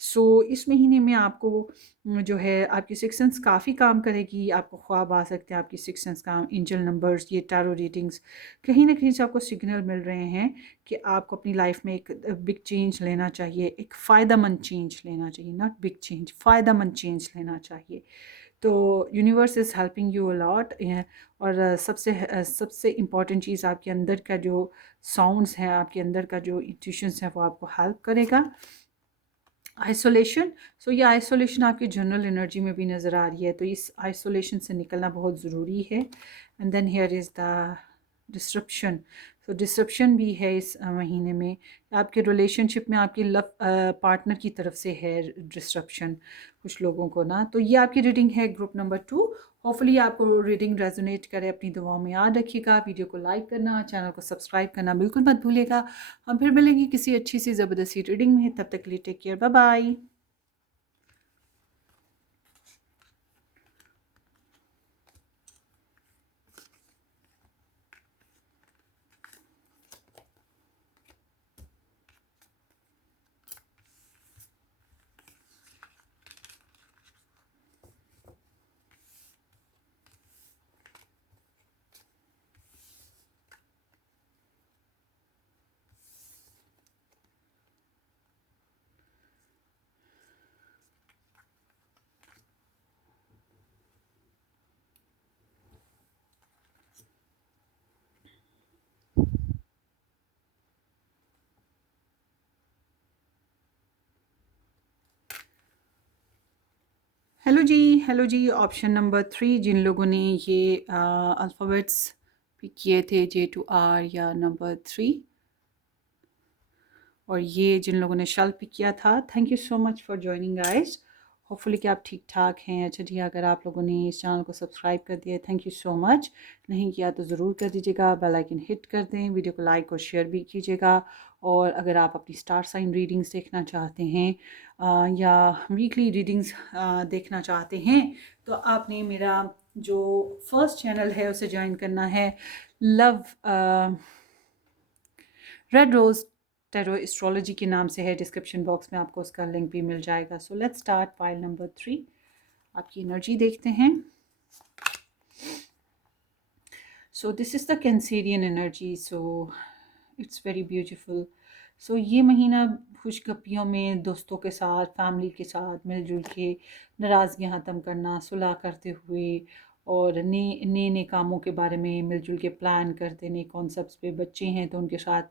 So इस महीने में आपको जो है आपकी सिक्स सेंस काफ़ी काम करेगी, आपको ख्वाब आ सकते हैं, आपकी सिक्स सेंस काम, एंजल नंबर्स, ये टैरो रीडिंग्स कहीं ना कहीं से आपको सिग्नल मिल रहे हैं कि आपको अपनी लाइफ में एक बिग चेंज लेना चाहिए, एक फ़ायदा मंद चेंज लेना चाहिए, नॉट बिग चेंज, फ़ायदा मंद चेंज लेना चाहिए। तो universe is helping you a lot. और सबसे इम्पॉर्टेंट चीज़ आपके अंदर का जो साउंड्स हैं, आपके अंदर का जो इंट्यूशंस हैं, वो आपको हेल्प करेगा। आइसोलेशन, सो ये आइसोलेशन आपकी जनरल एनर्जी में भी नज़र आ रही है, तो इस आइसोलेशन से निकलना बहुत ज़रूरी है। And then here is the disruption. So disruption भी है इस महीने में, आपके रिलेशनशिप में आपकी लव पार्टनर की तरफ से है डिसरप्शन कुछ लोगों को ना। तो ये आपकी रीडिंग है ग्रुप नंबर 2। होपफुली आपको रीडिंग रेजोनेट करे, अपनी दुआओं में याद रखिएगा, वीडियो को लाइक करना, चैनल को सब्सक्राइब करना बिल्कुल मत भूलिएगा। हम फिर मिलेंगे किसी अच्छी सी ज़बरदस्ती रीडिंग में, तब तक के लिए take care, bye bye. Hello जी, हेलो जी। ऑप्शन नंबर 3, जिन लोगों ने ये अल्फ़ाबेट्स पिक किए थे, J to R या नंबर 3, और ये जिन लोगों ने शल पिक किया था, thank you so much for joining guys. Hopefully कि आप ठीक ठाक हैं। अच्छा जी, अगर आप लोगों ने इस चैनल को सब्सक्राइब कर दिया, थैंक यू सो मच। नहीं किया तो ज़रूर कर दीजिएगा, बेल आइकन हिट कर दें, वीडियो को लाइक और शेयर भी कीजिएगा। और अगर आप अपनी स्टार साइन रीडिंग्स देखना चाहते हैं या वीकली रीडिंग्स देखना चाहते हैं, तो आपने मेरा जो फर्स्ट चैनल है उसे ज्वाइन करना है, love red rose tarot astrology के नाम से है। डिस्क्रिप्शन बॉक्स में आपको उसका लिंक भी मिल जाएगा। So let's start pile number 3। आपकी एनर्जी देखते हैं। So this is the Cancerian energy, so it's very beautiful. So ये महीना खुशगपियों में दोस्तों के साथ, फैमिली के साथ मिलजुल के नाराज़गियाँ ख़त्म करना, सुलह करते हुए, और नए नए नए कामों के बारे में मिलजुल के प्लान करते, नए कॉन्सेप्ट्स पे, बच्चे हैं तो उनके साथ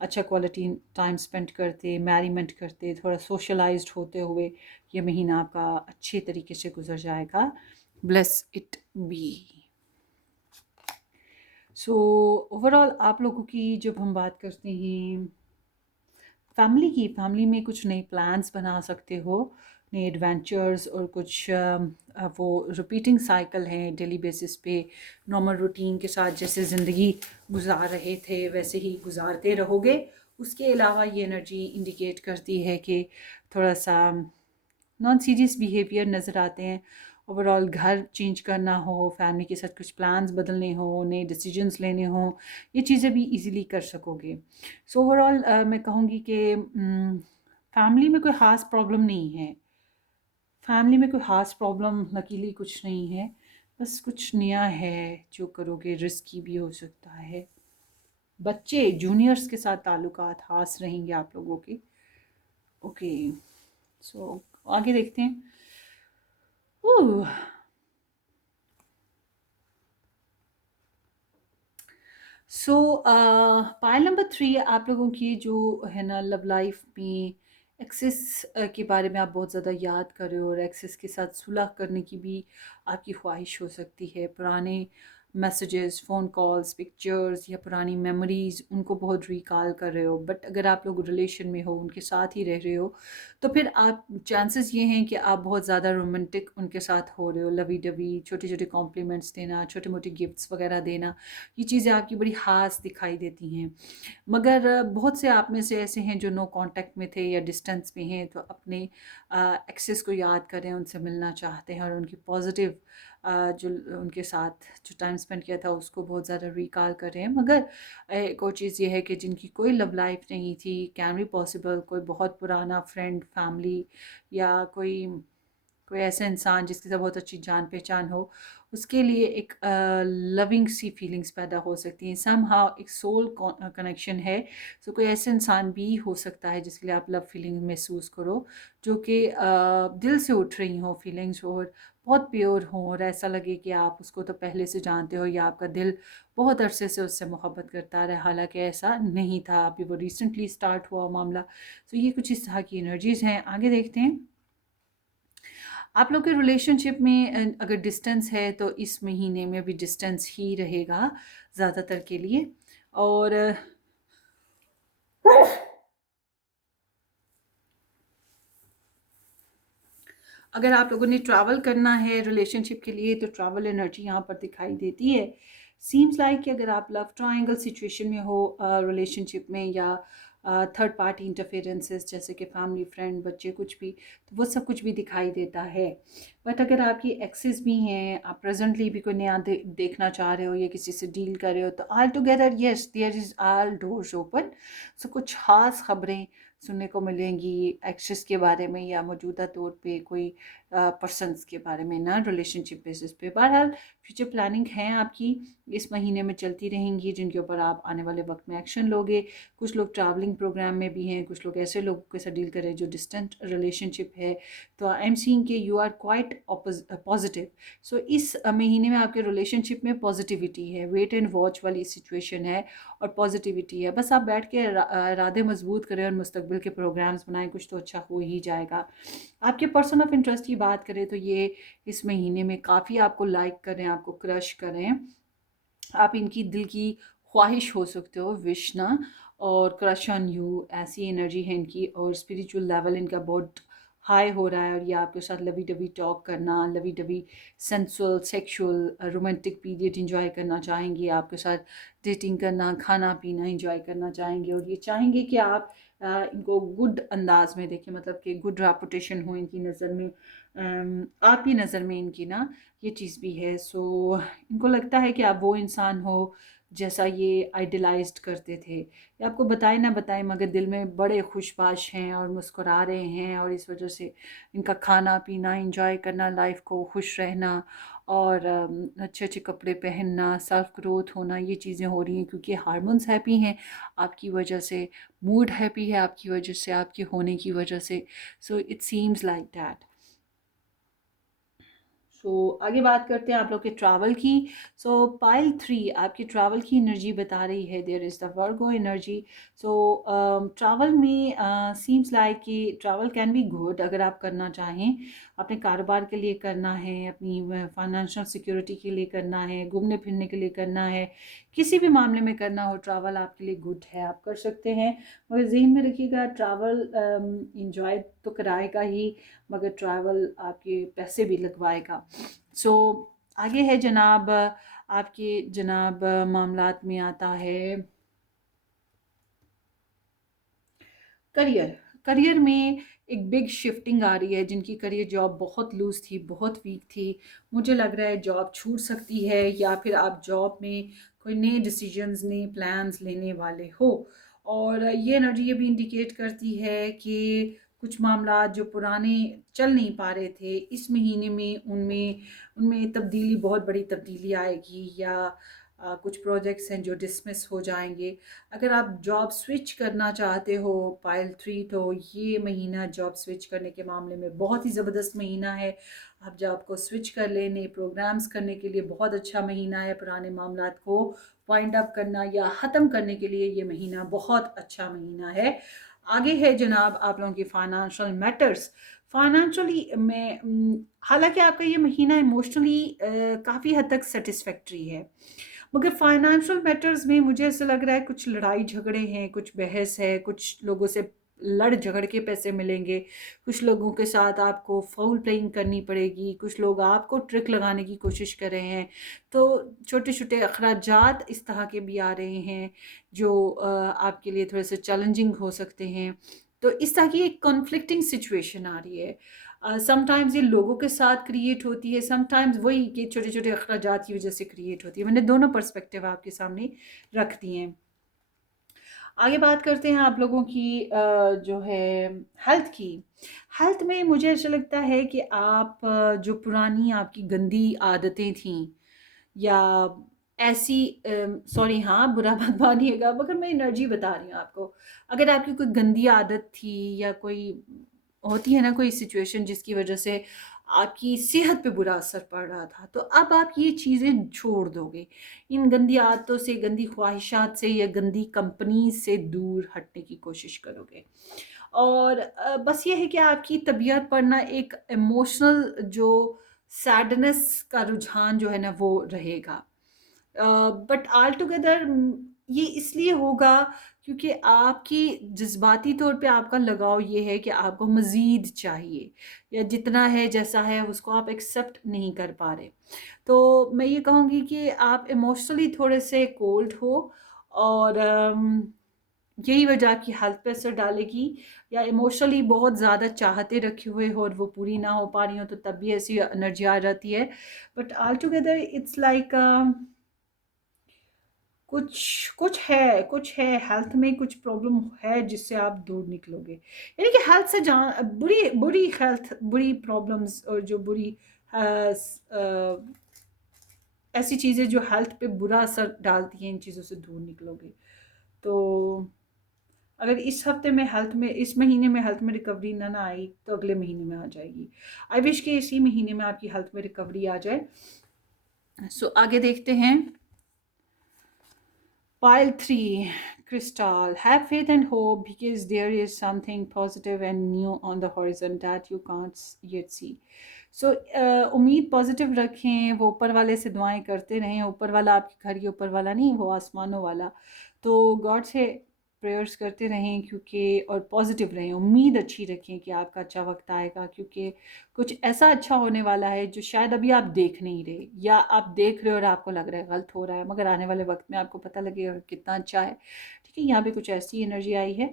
अच्छा क्वालिटी टाइम स्पेंड करते, मैरीमेंट करते, थोड़ा सोशलाइज्ड होते हुए ये महीना आपका अच्छे तरीके से गुजर जाएगा। Bless it be. So overall आप लोगों की जब हम बात करते हैं फैमिली में कुछ नए प्लान्स बना सकते हो, नए एडवेंचर्स, और कुछ वो रिपीटिंग साइकिल हैं डेली बेसिस पे, नॉर्मल रूटीन के साथ जैसे ज़िंदगी गुजार रहे थे वैसे ही गुजारते रहोगे। उसके अलावा ये एनर्जी इंडिकेट करती है कि थोड़ा सा नॉन सीरियस बिहेवियर नज़र आते हैं। ओवरऑल घर चेंज करना हो, फैमिली के साथ कुछ प्लान्स बदलने हो, नए डिसीजंस लेने हो, ये चीज़ें भी इजीली कर सकोगे। सो ओवरऑल मैं कहूँगी कि फैमिली में कोई ख़ास प्रॉब्लम नहीं है, फैमिली में कोई ख़ास प्रॉब्लम लकीली कुछ नहीं है, बस कुछ नया है जो करोगे, रिस्की भी हो सकता है। बच्चे जूनियर्स के साथ ताल्लुकात ख़ास रहेंगे आप लोगों के। ओके, सो आगे देखते हैं। ओह, सो पाइल नंबर 3, आप लोगों की जो है ना लव लाइफ में एक्सेस के बारे में आप बहुत ज़्यादा याद कर रहे हो, और एक्सेस के साथ सुलह करने की भी आपकी ख्वाहिश हो सकती है। पुराने मैसेजेस, फ़ोन कॉल्स, पिक्चर्स या पुरानी मेमोरीज़, उनको बहुत रिकॉल कर रहे हो। बट अगर आप लोग रिलेशन में हो, उनके साथ ही रह रहे हो, तो फिर आप चांसेस ये हैं कि आप बहुत ज़्यादा रोमांटिक उनके साथ हो रहे हो, लवी डवी, छोटे छोटे कॉम्प्लीमेंट्स देना, छोटे मोटे गिफ्ट्स वगैरह देना, ये चीज़ें आपकी बड़ी ख़ास दिखाई देती हैं। मगर बहुत से आप में से ऐसे हैं जो नो कांटेक्ट में थे या डिस्टेंस में हैं, तो अपने एक्सेस को याद करें, उनसे मिलना चाहते हैं और उनकी पॉजिटिव जो उनके साथ जो टाइम स्पेंड किया था उसको बहुत ज़्यादा रिकॉल कर रहे हैं। मगर एक और चीज़ ये है कि जिनकी कोई लव लाइफ नहीं थी, कैन बी पॉसिबल कोई बहुत पुराना फ्रेंड, फैमिली या कोई कोई ऐसा इंसान जिसके साथ बहुत अच्छी जान पहचान हो, उसके लिए एक लविंग सी फीलिंग्स पैदा हो सकती हैं। सम हाउ एक सोल कनेक्शन है। सो कोई ऐसा इंसान भी हो सकता है जिसके लिए आप लव फीलिंग महसूस करो, जो कि दिल से उठ रही हो फीलिंग्स और बहुत प्योर हो, और ऐसा लगे कि आप उसको तो पहले से जानते हो या आपका दिल बहुत अरसे से उससे मोहब्बत करता रहा, हालांकि ऐसा नहीं था, अभी वो रिसेंटली स्टार्ट हुआ मामला। तो ये कुछ इस तरह की एनर्जीज़ हैं। आगे देखते हैं। आप लोग के रिलेशनशिप में अगर डिस्टेंस है तो इस महीने में भी डिस्टेंस ही रहेगा ज़्यादातर के लिए। और अगर आप लोगों ने ट्रैवल करना है रिलेशनशिप के लिए तो ट्रैवल एनर्जी यहाँ पर दिखाई देती है। सीम्स लाइक कि अगर आप लव ट्रायंगल सिचुएशन में हो रिलेशनशिप में, या थर्ड पार्टी इंटरफेरेंसेस जैसे कि फैमिली, फ्रेंड, बच्चे, कुछ भी, तो वो सब कुछ भी दिखाई देता है। बट अगर आपकी एक्सेस भी हैं, आप प्रेजेंटली भी कोई नया देखना चाह रहे हो या किसी से डील कर रहे हो, तो all together yes there is all doors open. So कुछ ख़ास खबरें सुनने को मिलेंगी एक्सेस के बारे में या मौजूदा तौर पे कोई पर्सनस के बारे में ना, रिलेशनशिप बेसिस पे। बहरहाल फ्यूचर प्लानिंग है आपकी इस महीने में चलती रहेंगी, जिनके ऊपर आप आने वाले वक्त में एक्शन लोगे। कुछ लोग ट्रैवलिंग प्रोग्राम में भी हैं, कुछ लोग ऐसे लोगों के साथ डील कर रहे हैं जो डिस्टेंट रिलेशनशिप है। तो आई एम सीइंग कि यू आर क्वाइट पॉजिटिव। सो इस महीने में आपके रिलेशनशिप में पॉजिटिविटी है, वेट एंड वॉच वाली सिचुएशन है और पॉजिटिविटी है। बस आप बैठ के इरादे मजबूत करें और मुस्तकबिल के प्रोग्राम्स बनाएं, कुछ तो अच्छा हो ही जाएगा। आपके पर्सन ऑफ इंटरेस्ट की बात करें तो ये इस महीने में काफ़ी आपको लाइक करें, आपको क्रश करें, आप इनकी दिल की ख्वाहिश हो सकते हो, विश ना, और क्रश ऑन यू, ऐसी एनर्जी है इनकी। और स्पिरिचुअल लेवल इनका बहुत हाई हो रहा है और ये आपके साथ लवी डवी टॉक करना, lovey dovey sensual sexual romantic period enjoy करना चाहेंगे, आपके साथ डेटिंग करना, खाना पीना इंजॉय करना चाहेंगे। और ये चाहेंगे कि आप इनको गुड अंदाज में देखें, मतलब कि गुड रेपुटेशन हो इनकी नज़र में, आपकी नज़र में इनकी ना, ये चीज़ भी है। सो इनको लगता है कि आप वो इंसान हो जैसा ये आइडलाइज्ड करते थे। ये आपको बताए ना बताए मगर दिल में बड़े खुशबाश हैं और मुस्कुरा रहे हैं, और इस वजह से इनका खाना पीना, इंजॉय करना, लाइफ को खुश रहना और अच्छे अच्छे कपड़े पहनना, सेल्फ ग्रोथ होना, ये चीज़ें हो रही हैं क्योंकि हार्मोन्स हैप्पी हैं आपकी वजह से, मूड हैप्पी है आपकी वजह से, आपके होने की वजह से। So it seems like that. So आगे बात करते हैं आप लोग के ट्रैवल की। सो पाइल 3 आपकी ट्रैवल की एनर्जी बता रही है, there is the Virgo energy. So travel में सीम्स लाइक कि ट्रैवल कैन बी गुड अगर आप करना चाहें, अपने कारोबार के लिए करना है, अपनी फाइनेंशियल सिक्योरिटी के लिए करना है, घूमने फिरने के लिए करना है, किसी भी मामले में करना हो, ट्रैवल आपके लिए गुड है, आप कर सकते हैं। मगर जहन में रखिएगा ट्रैवल इंजॉय तो कराएगा ही, मगर ट्रैवल आपके पैसे भी लगवाएगा। सो आगे है जनाब, आपके जनाब मामलात में आता है करियर। करियर में एक बिग शिफ्टिंग आ रही है। जिनकी करियर जॉब बहुत लूज थी, बहुत वीक थी, मुझे लग रहा है जॉब छूट सकती है, या फिर आप जॉब में कोई नए डिसीजंस, नए प्लान्स लेने वाले हो। और ये एनर्जी ये भी इंडिकेट करती है कि कुछ मामला जो पुराने चल नहीं पा रहे थे इस महीने में उनमें उनमें तब्दीली, बहुत बड़ी तब्दीली आएगी, या कुछ प्रोजेक्ट्स हैं जो डिसमिस हो जाएंगे। अगर आप जॉब स्विच करना चाहते हो पाइल 3, तो ये महीना जॉब स्विच करने के मामले में बहुत ही ज़बरदस्त महीना है। आप जॉब को स्विच कर लें, नए प्रोग्राम्स करने के लिए बहुत अच्छा महीना है, पुराने मामलात को वाइंड अप करना या ख़त्म करने के लिए ये महीना बहुत अच्छा महीना है। आगे है जनाब आप लोगों की फाइनेंशियल मैटर्स। फाइनेंशियली में हालांकि आपका ये महीना इमोशनली काफ़ी हद तक सेटिस्फैक्ट्री है, मगर फाइनेंशियल मैटर्स में मुझे ऐसा लग रहा है कुछ लड़ाई झगड़े हैं, कुछ बहस है, कुछ लोगों से लड़ झगड़ के पैसे मिलेंगे, कुछ लोगों के साथ आपको फाउल प्लेइंग करनी पड़ेगी, कुछ लोग आपको ट्रिक लगाने की कोशिश कर रहे हैं। तो छोटे छोटे अखराजात इस तरह के भी आ रहे हैं जो आपके लिए थोड़े से चैलेंजिंग हो सकते हैं। तो इस तरह की एक कॉन्फ्लिक्टिंग सिचुएशन आ रही है। समटाइम्स ये लोगों के साथ क्रिएट होती है, समटाइम्स वही ये छोटे छोटे अखराजात की वजह से क्रिएट होती है। मैंने दोनों पर्सपेक्टिव आपके सामने रख दिए हैं। आगे बात करते हैं आप लोगों की जो है हेल्थ की। हेल्थ में मुझे ऐसा लगता है कि आप जो पुरानी आपकी गंदी आदतें थी या ऐसी, सॉरी हाँ बुरा मत मानिएगा मगर मैं एनर्जी बता रही हूँ आपको। अगर आपकी कोई गंदी आदत थी या कोई होती है ना कोई सिचुएशन जिसकी वजह से आपकी सेहत पे बुरा असर पड़ रहा था, तो अब आप ये चीज़ें छोड़ दोगे। इन गंदी आदतों से, गंदी ख्वाहिशात से या गंदी कंपनी से दूर हटने की कोशिश करोगे। और बस ये है कि आपकी तबीयत पर ना एक इमोशनल जो सैडनेस का रुझान जो है ना वो रहेगा। बट ऑल टुगेदर ये इसलिए होगा क्योंकि आपकी जज्बाती तौर पे आपका लगाव ये है कि आपको मज़ीद चाहिए, या जितना है जैसा है उसको आप एक्सेप्ट नहीं कर पा रहे। तो मैं ये कहूँगी कि आप इमोशनली थोड़े से कोल्ड हो, और यही वजह आपकी हेल्थ पे असर डालेगी। या इमोशनली बहुत ज़्यादा चाहते रखे हुए हो और वो पूरी ना हो पा रही हो, तो तब भी ऐसी एनर्जी आ जाती है। But all together it's like कुछ है हेल्थ में, कुछ प्रॉब्लम है जिससे आप दूर निकलोगे। यानी कि हेल्थ से जान बुरी बुरी हेल्थ, बुरी प्रॉब्लम्स और जो बुरी ऐसी चीज़ें जो हेल्थ पे बुरा असर डालती हैं, इन चीज़ों से दूर निकलोगे। तो अगर इस हफ्ते में हेल्थ में, इस महीने में हेल्थ में रिकवरी ना आई तो अगले महीने में आ जाएगी। आई विश कि इसी महीने में आपकी हेल्थ में रिकवरी आ जाए। सो आगे देखते हैं। Pile 3, Crystal. Have faith and hope because there is something positive and new on the horizon that you can't yet see. So, उम्मीद पॉजिटिव रखें, वो ऊपर वाले से दुआएं करते रहें। ऊपर वाला आपके घर के ऊपर वाला नहीं, वो आसमानों वाला। तो गॉड से प्रेयर्स करते रहें, क्योंकि और पॉजिटिव रहें, उम्मीद अच्छी रखें कि आपका अच्छा वक्त आएगा, क्योंकि कुछ ऐसा अच्छा होने वाला है जो शायद अभी आप देख नहीं रहे, या आप देख रहे हो और आपको लग रहा है गलत हो रहा है, मगर आने वाले वक्त में आपको पता लगेगा कितना अच्छा है। ठीक है, यहाँ पे कुछ ऐसी एनर्जी आई है,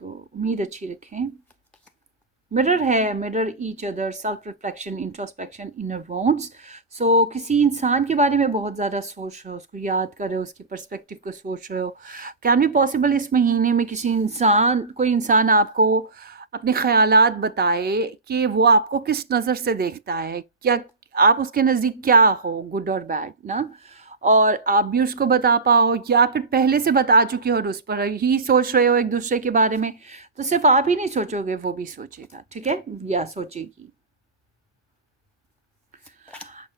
तो उम्मीद अच्छी रखें। मिरर है, mirror each other, self reflection, introspection, inner wants. So किसी इंसान के बारे में बहुत ज़्यादा सोच रहे हो, उसको याद कर रहे हो, उसके पर्सपेक्टिव को सोच रहे हो। कैन बी पॉसिबल इस महीने में कोई इंसान आपको अपने ख़यालात बताए कि वो आपको किस नज़र से देखता है, क्या आप उसके नज़दीक क्या हो, गुड और बैड ना। और आप भी उसको बता पाओ, या फिर पहले से बता चुके हो और उस पर ही सोच रहे हो एक दूसरे के बारे में। तो सिर्फ आप ही नहीं सोचोगे, वो भी सोचेगा, ठीक है, या सोचेगी।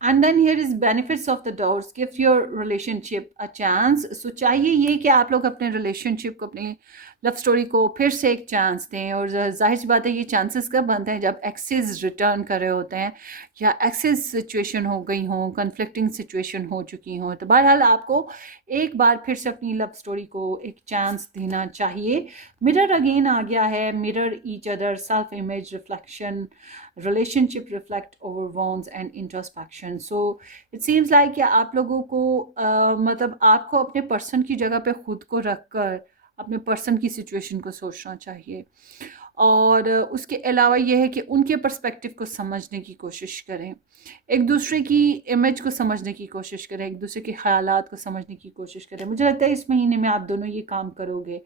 And then here is benefits of the doubts, give your relationship a chance. So चाहिए ये कि आप लोग अपने रिलेशनशिप को, अपनी लव स्टोरी को फिर से एक चांस दें। और जाहिर सी बात है, ये चांसेस कब बनते हैं, जब एक्सेस रिटर्न कर रहे होते हैं या एक्सेस सिचुएशन हो गई हो, कन्फ्लिक्टिंग सिचुएशन हो चुकी हो। तो बहरहाल आपको एक बार फिर से अपनी लव स्टोरी को एक चांस देना चाहिए। मिरर अगेन आ गया है, mirror each other, self image, reflection, relationship reflect over wounds and introspection. So it seems like कि आप लोगों को मतलब आपको अपने पर्सन की जगह पे खुद को रख कर अपने पर्सन की सिचुएशन को सोचना चाहिए। और उसके अलावा यह है कि उनके पर्सपेक्टिव को समझने की कोशिश करें, एक दूसरे की इमेज को समझने की कोशिश करें, एक दूसरे के ख्यालात को समझने की कोशिश करें। मुझे लगता है इस महीने में आप दोनों ये काम करोगे,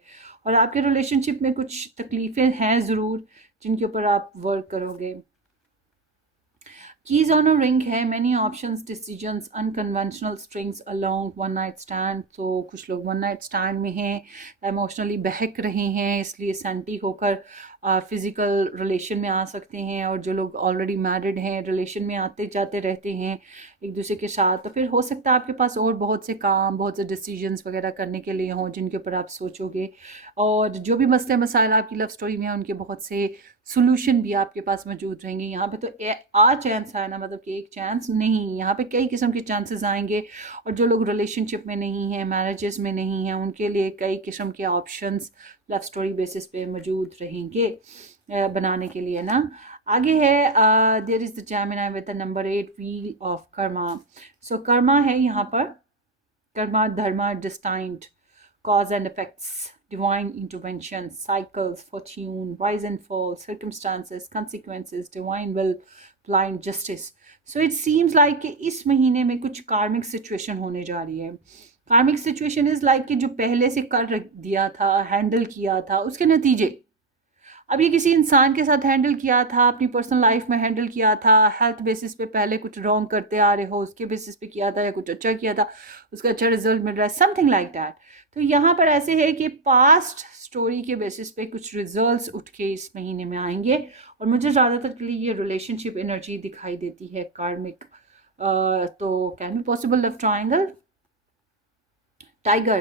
और आपके रिलेशनशिप में कुछ तकलीफ़ें हैं ज़रूर जिनके ऊपर आप वर्क करोगे। Keys on a ring है, many options, decisions, unconventional strings along one night stand। तो कुछ लोग one night stand में हैं, इमोशनली बहक रहे हैं, इसलिए सेंटी होकर फिज़िकल रिलेशन में आ सकते हैं। और जो लोग ऑलरेडी मैरिड हैं, रिलेशन में आते जाते रहते हैं एक दूसरे के साथ, तो फिर हो सकता है आपके पास और बहुत से काम, बहुत से डिसीजंस वगैरह करने के लिए हों जिनके ऊपर आप सोचोगे। और जो भी मसले मसाइल आपकी लव स्टोरी में हैं, उनके बहुत से सोल्यूशन भी आपके पास मौजूद रहेंगे। यहाँ पे तो चांस है ना, मतलब कि एक चांस नहीं, यहाँ पे कई किस्म के चांसेस आएंगे। और जो लोग रिलेशनशिप में नहीं हैं, मैरिजेस में नहीं हैं, उनके लिए कई किस्म के ऑप्शंस लव स्टोरी बेसिस पे मौजूद रहेंगे बनाने के लिए ना। आगे है there is the Gemini with the number 8, wheel of karma. So karma है यहाँ पर, karma dharma, destined, cause and effects, divine intervention, cycles, fortune, rise and fall, circumstances, consequences, divine will, blind justice. So it seems like कि इस महीने में कुछ कार्मिक situation होने जा रही है. कार्मिक सिचुएशन इज लाइक कि जो पहले से कर दिया था, हैंडल किया था, उसके नतीजे. अब ये किसी इंसान के साथ हैंडल किया था, अपनी पर्सनल लाइफ में हैंडल किया था, हेल्थ बेसिस पे पहले कुछ रॉन्ग करते आ रहे हो, उसके बेसिस पे किया था, या कुछ अच्छा किया था, उसका अच्छा रिजल्ट मिल रहा है, समथिंग लाइक दैट. तो यहाँ पर ऐसे है कि पास्ट स्टोरी के बेसिस पे कुछ रिजल्ट्स उठ के इस महीने में आएंगे. और मुझे ज़्यादातर के लिए ये रिलेशनशिप एनर्जी दिखाई देती है, कार्मिक. तो can be possible love triangle. Tiger,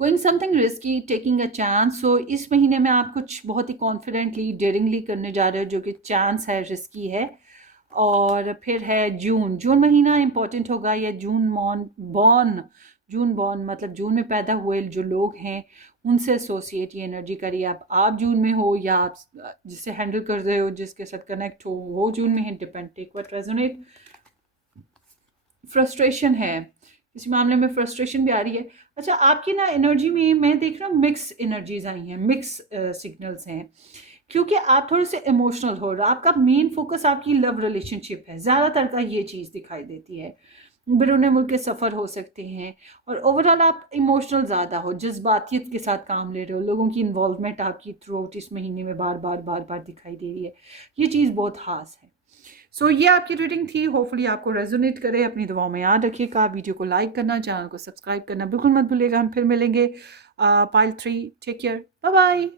going something risky, taking a chance. So इस महीने में आप कुछ बहुत ही कॉन्फिडेंटली, डेयरिंगली करने जा रहे हो, जो कि चांस है, रिस्की है. और फिर है जून. जून महीना इंपॉर्टेंट होगा. या जून बॉर्न मतलब जून में पैदा हुए जो लोग हैं, उनसे एसोसिएट ये एनर्जी करिए. आप जून में हो, या आप जिससे हैंडल कर रहे हो, जिसके साथ कनेक्ट हो, वो जून में है, depend. Take what resonate. Frustration है, इस मामले में फ्रस्ट्रेशन भी आ रही है. अच्छा, आपकी ना एनर्जी में मैं देख रहा हूँ मिक्स एनर्जीज आई हैं, मिक्स सिग्नल्स हैं, क्योंकि आप थोड़े से इमोशनल हो रहा. आपका मेन फोकस आपकी लव रिलेशनशिप है, ज़्यादातर का ये चीज़ दिखाई देती है. बिरूने मुल्क के सफ़र हो सकते हैं. और ओवरऑल आप इमोशनल ज़्यादा हो, जज्बातियत के साथ काम ले रहे हो. लोगों की इन्वॉल्वमेंट आपकी थ्रू आउट इस महीने में बार बार दिखाई दे रही है. ये चीज़ बहुत ख़ास है. सो ये आपकी रीडिंग थी. होपफुली आपको रेजोनेट करे. अपनी दुआओं में याद रखिएगा. वीडियो को लाइक करना, चैनल को सब्सक्राइब करना बिल्कुल मत भूलिएगा. हम फिर मिलेंगे pile 3. Take care, bye bye.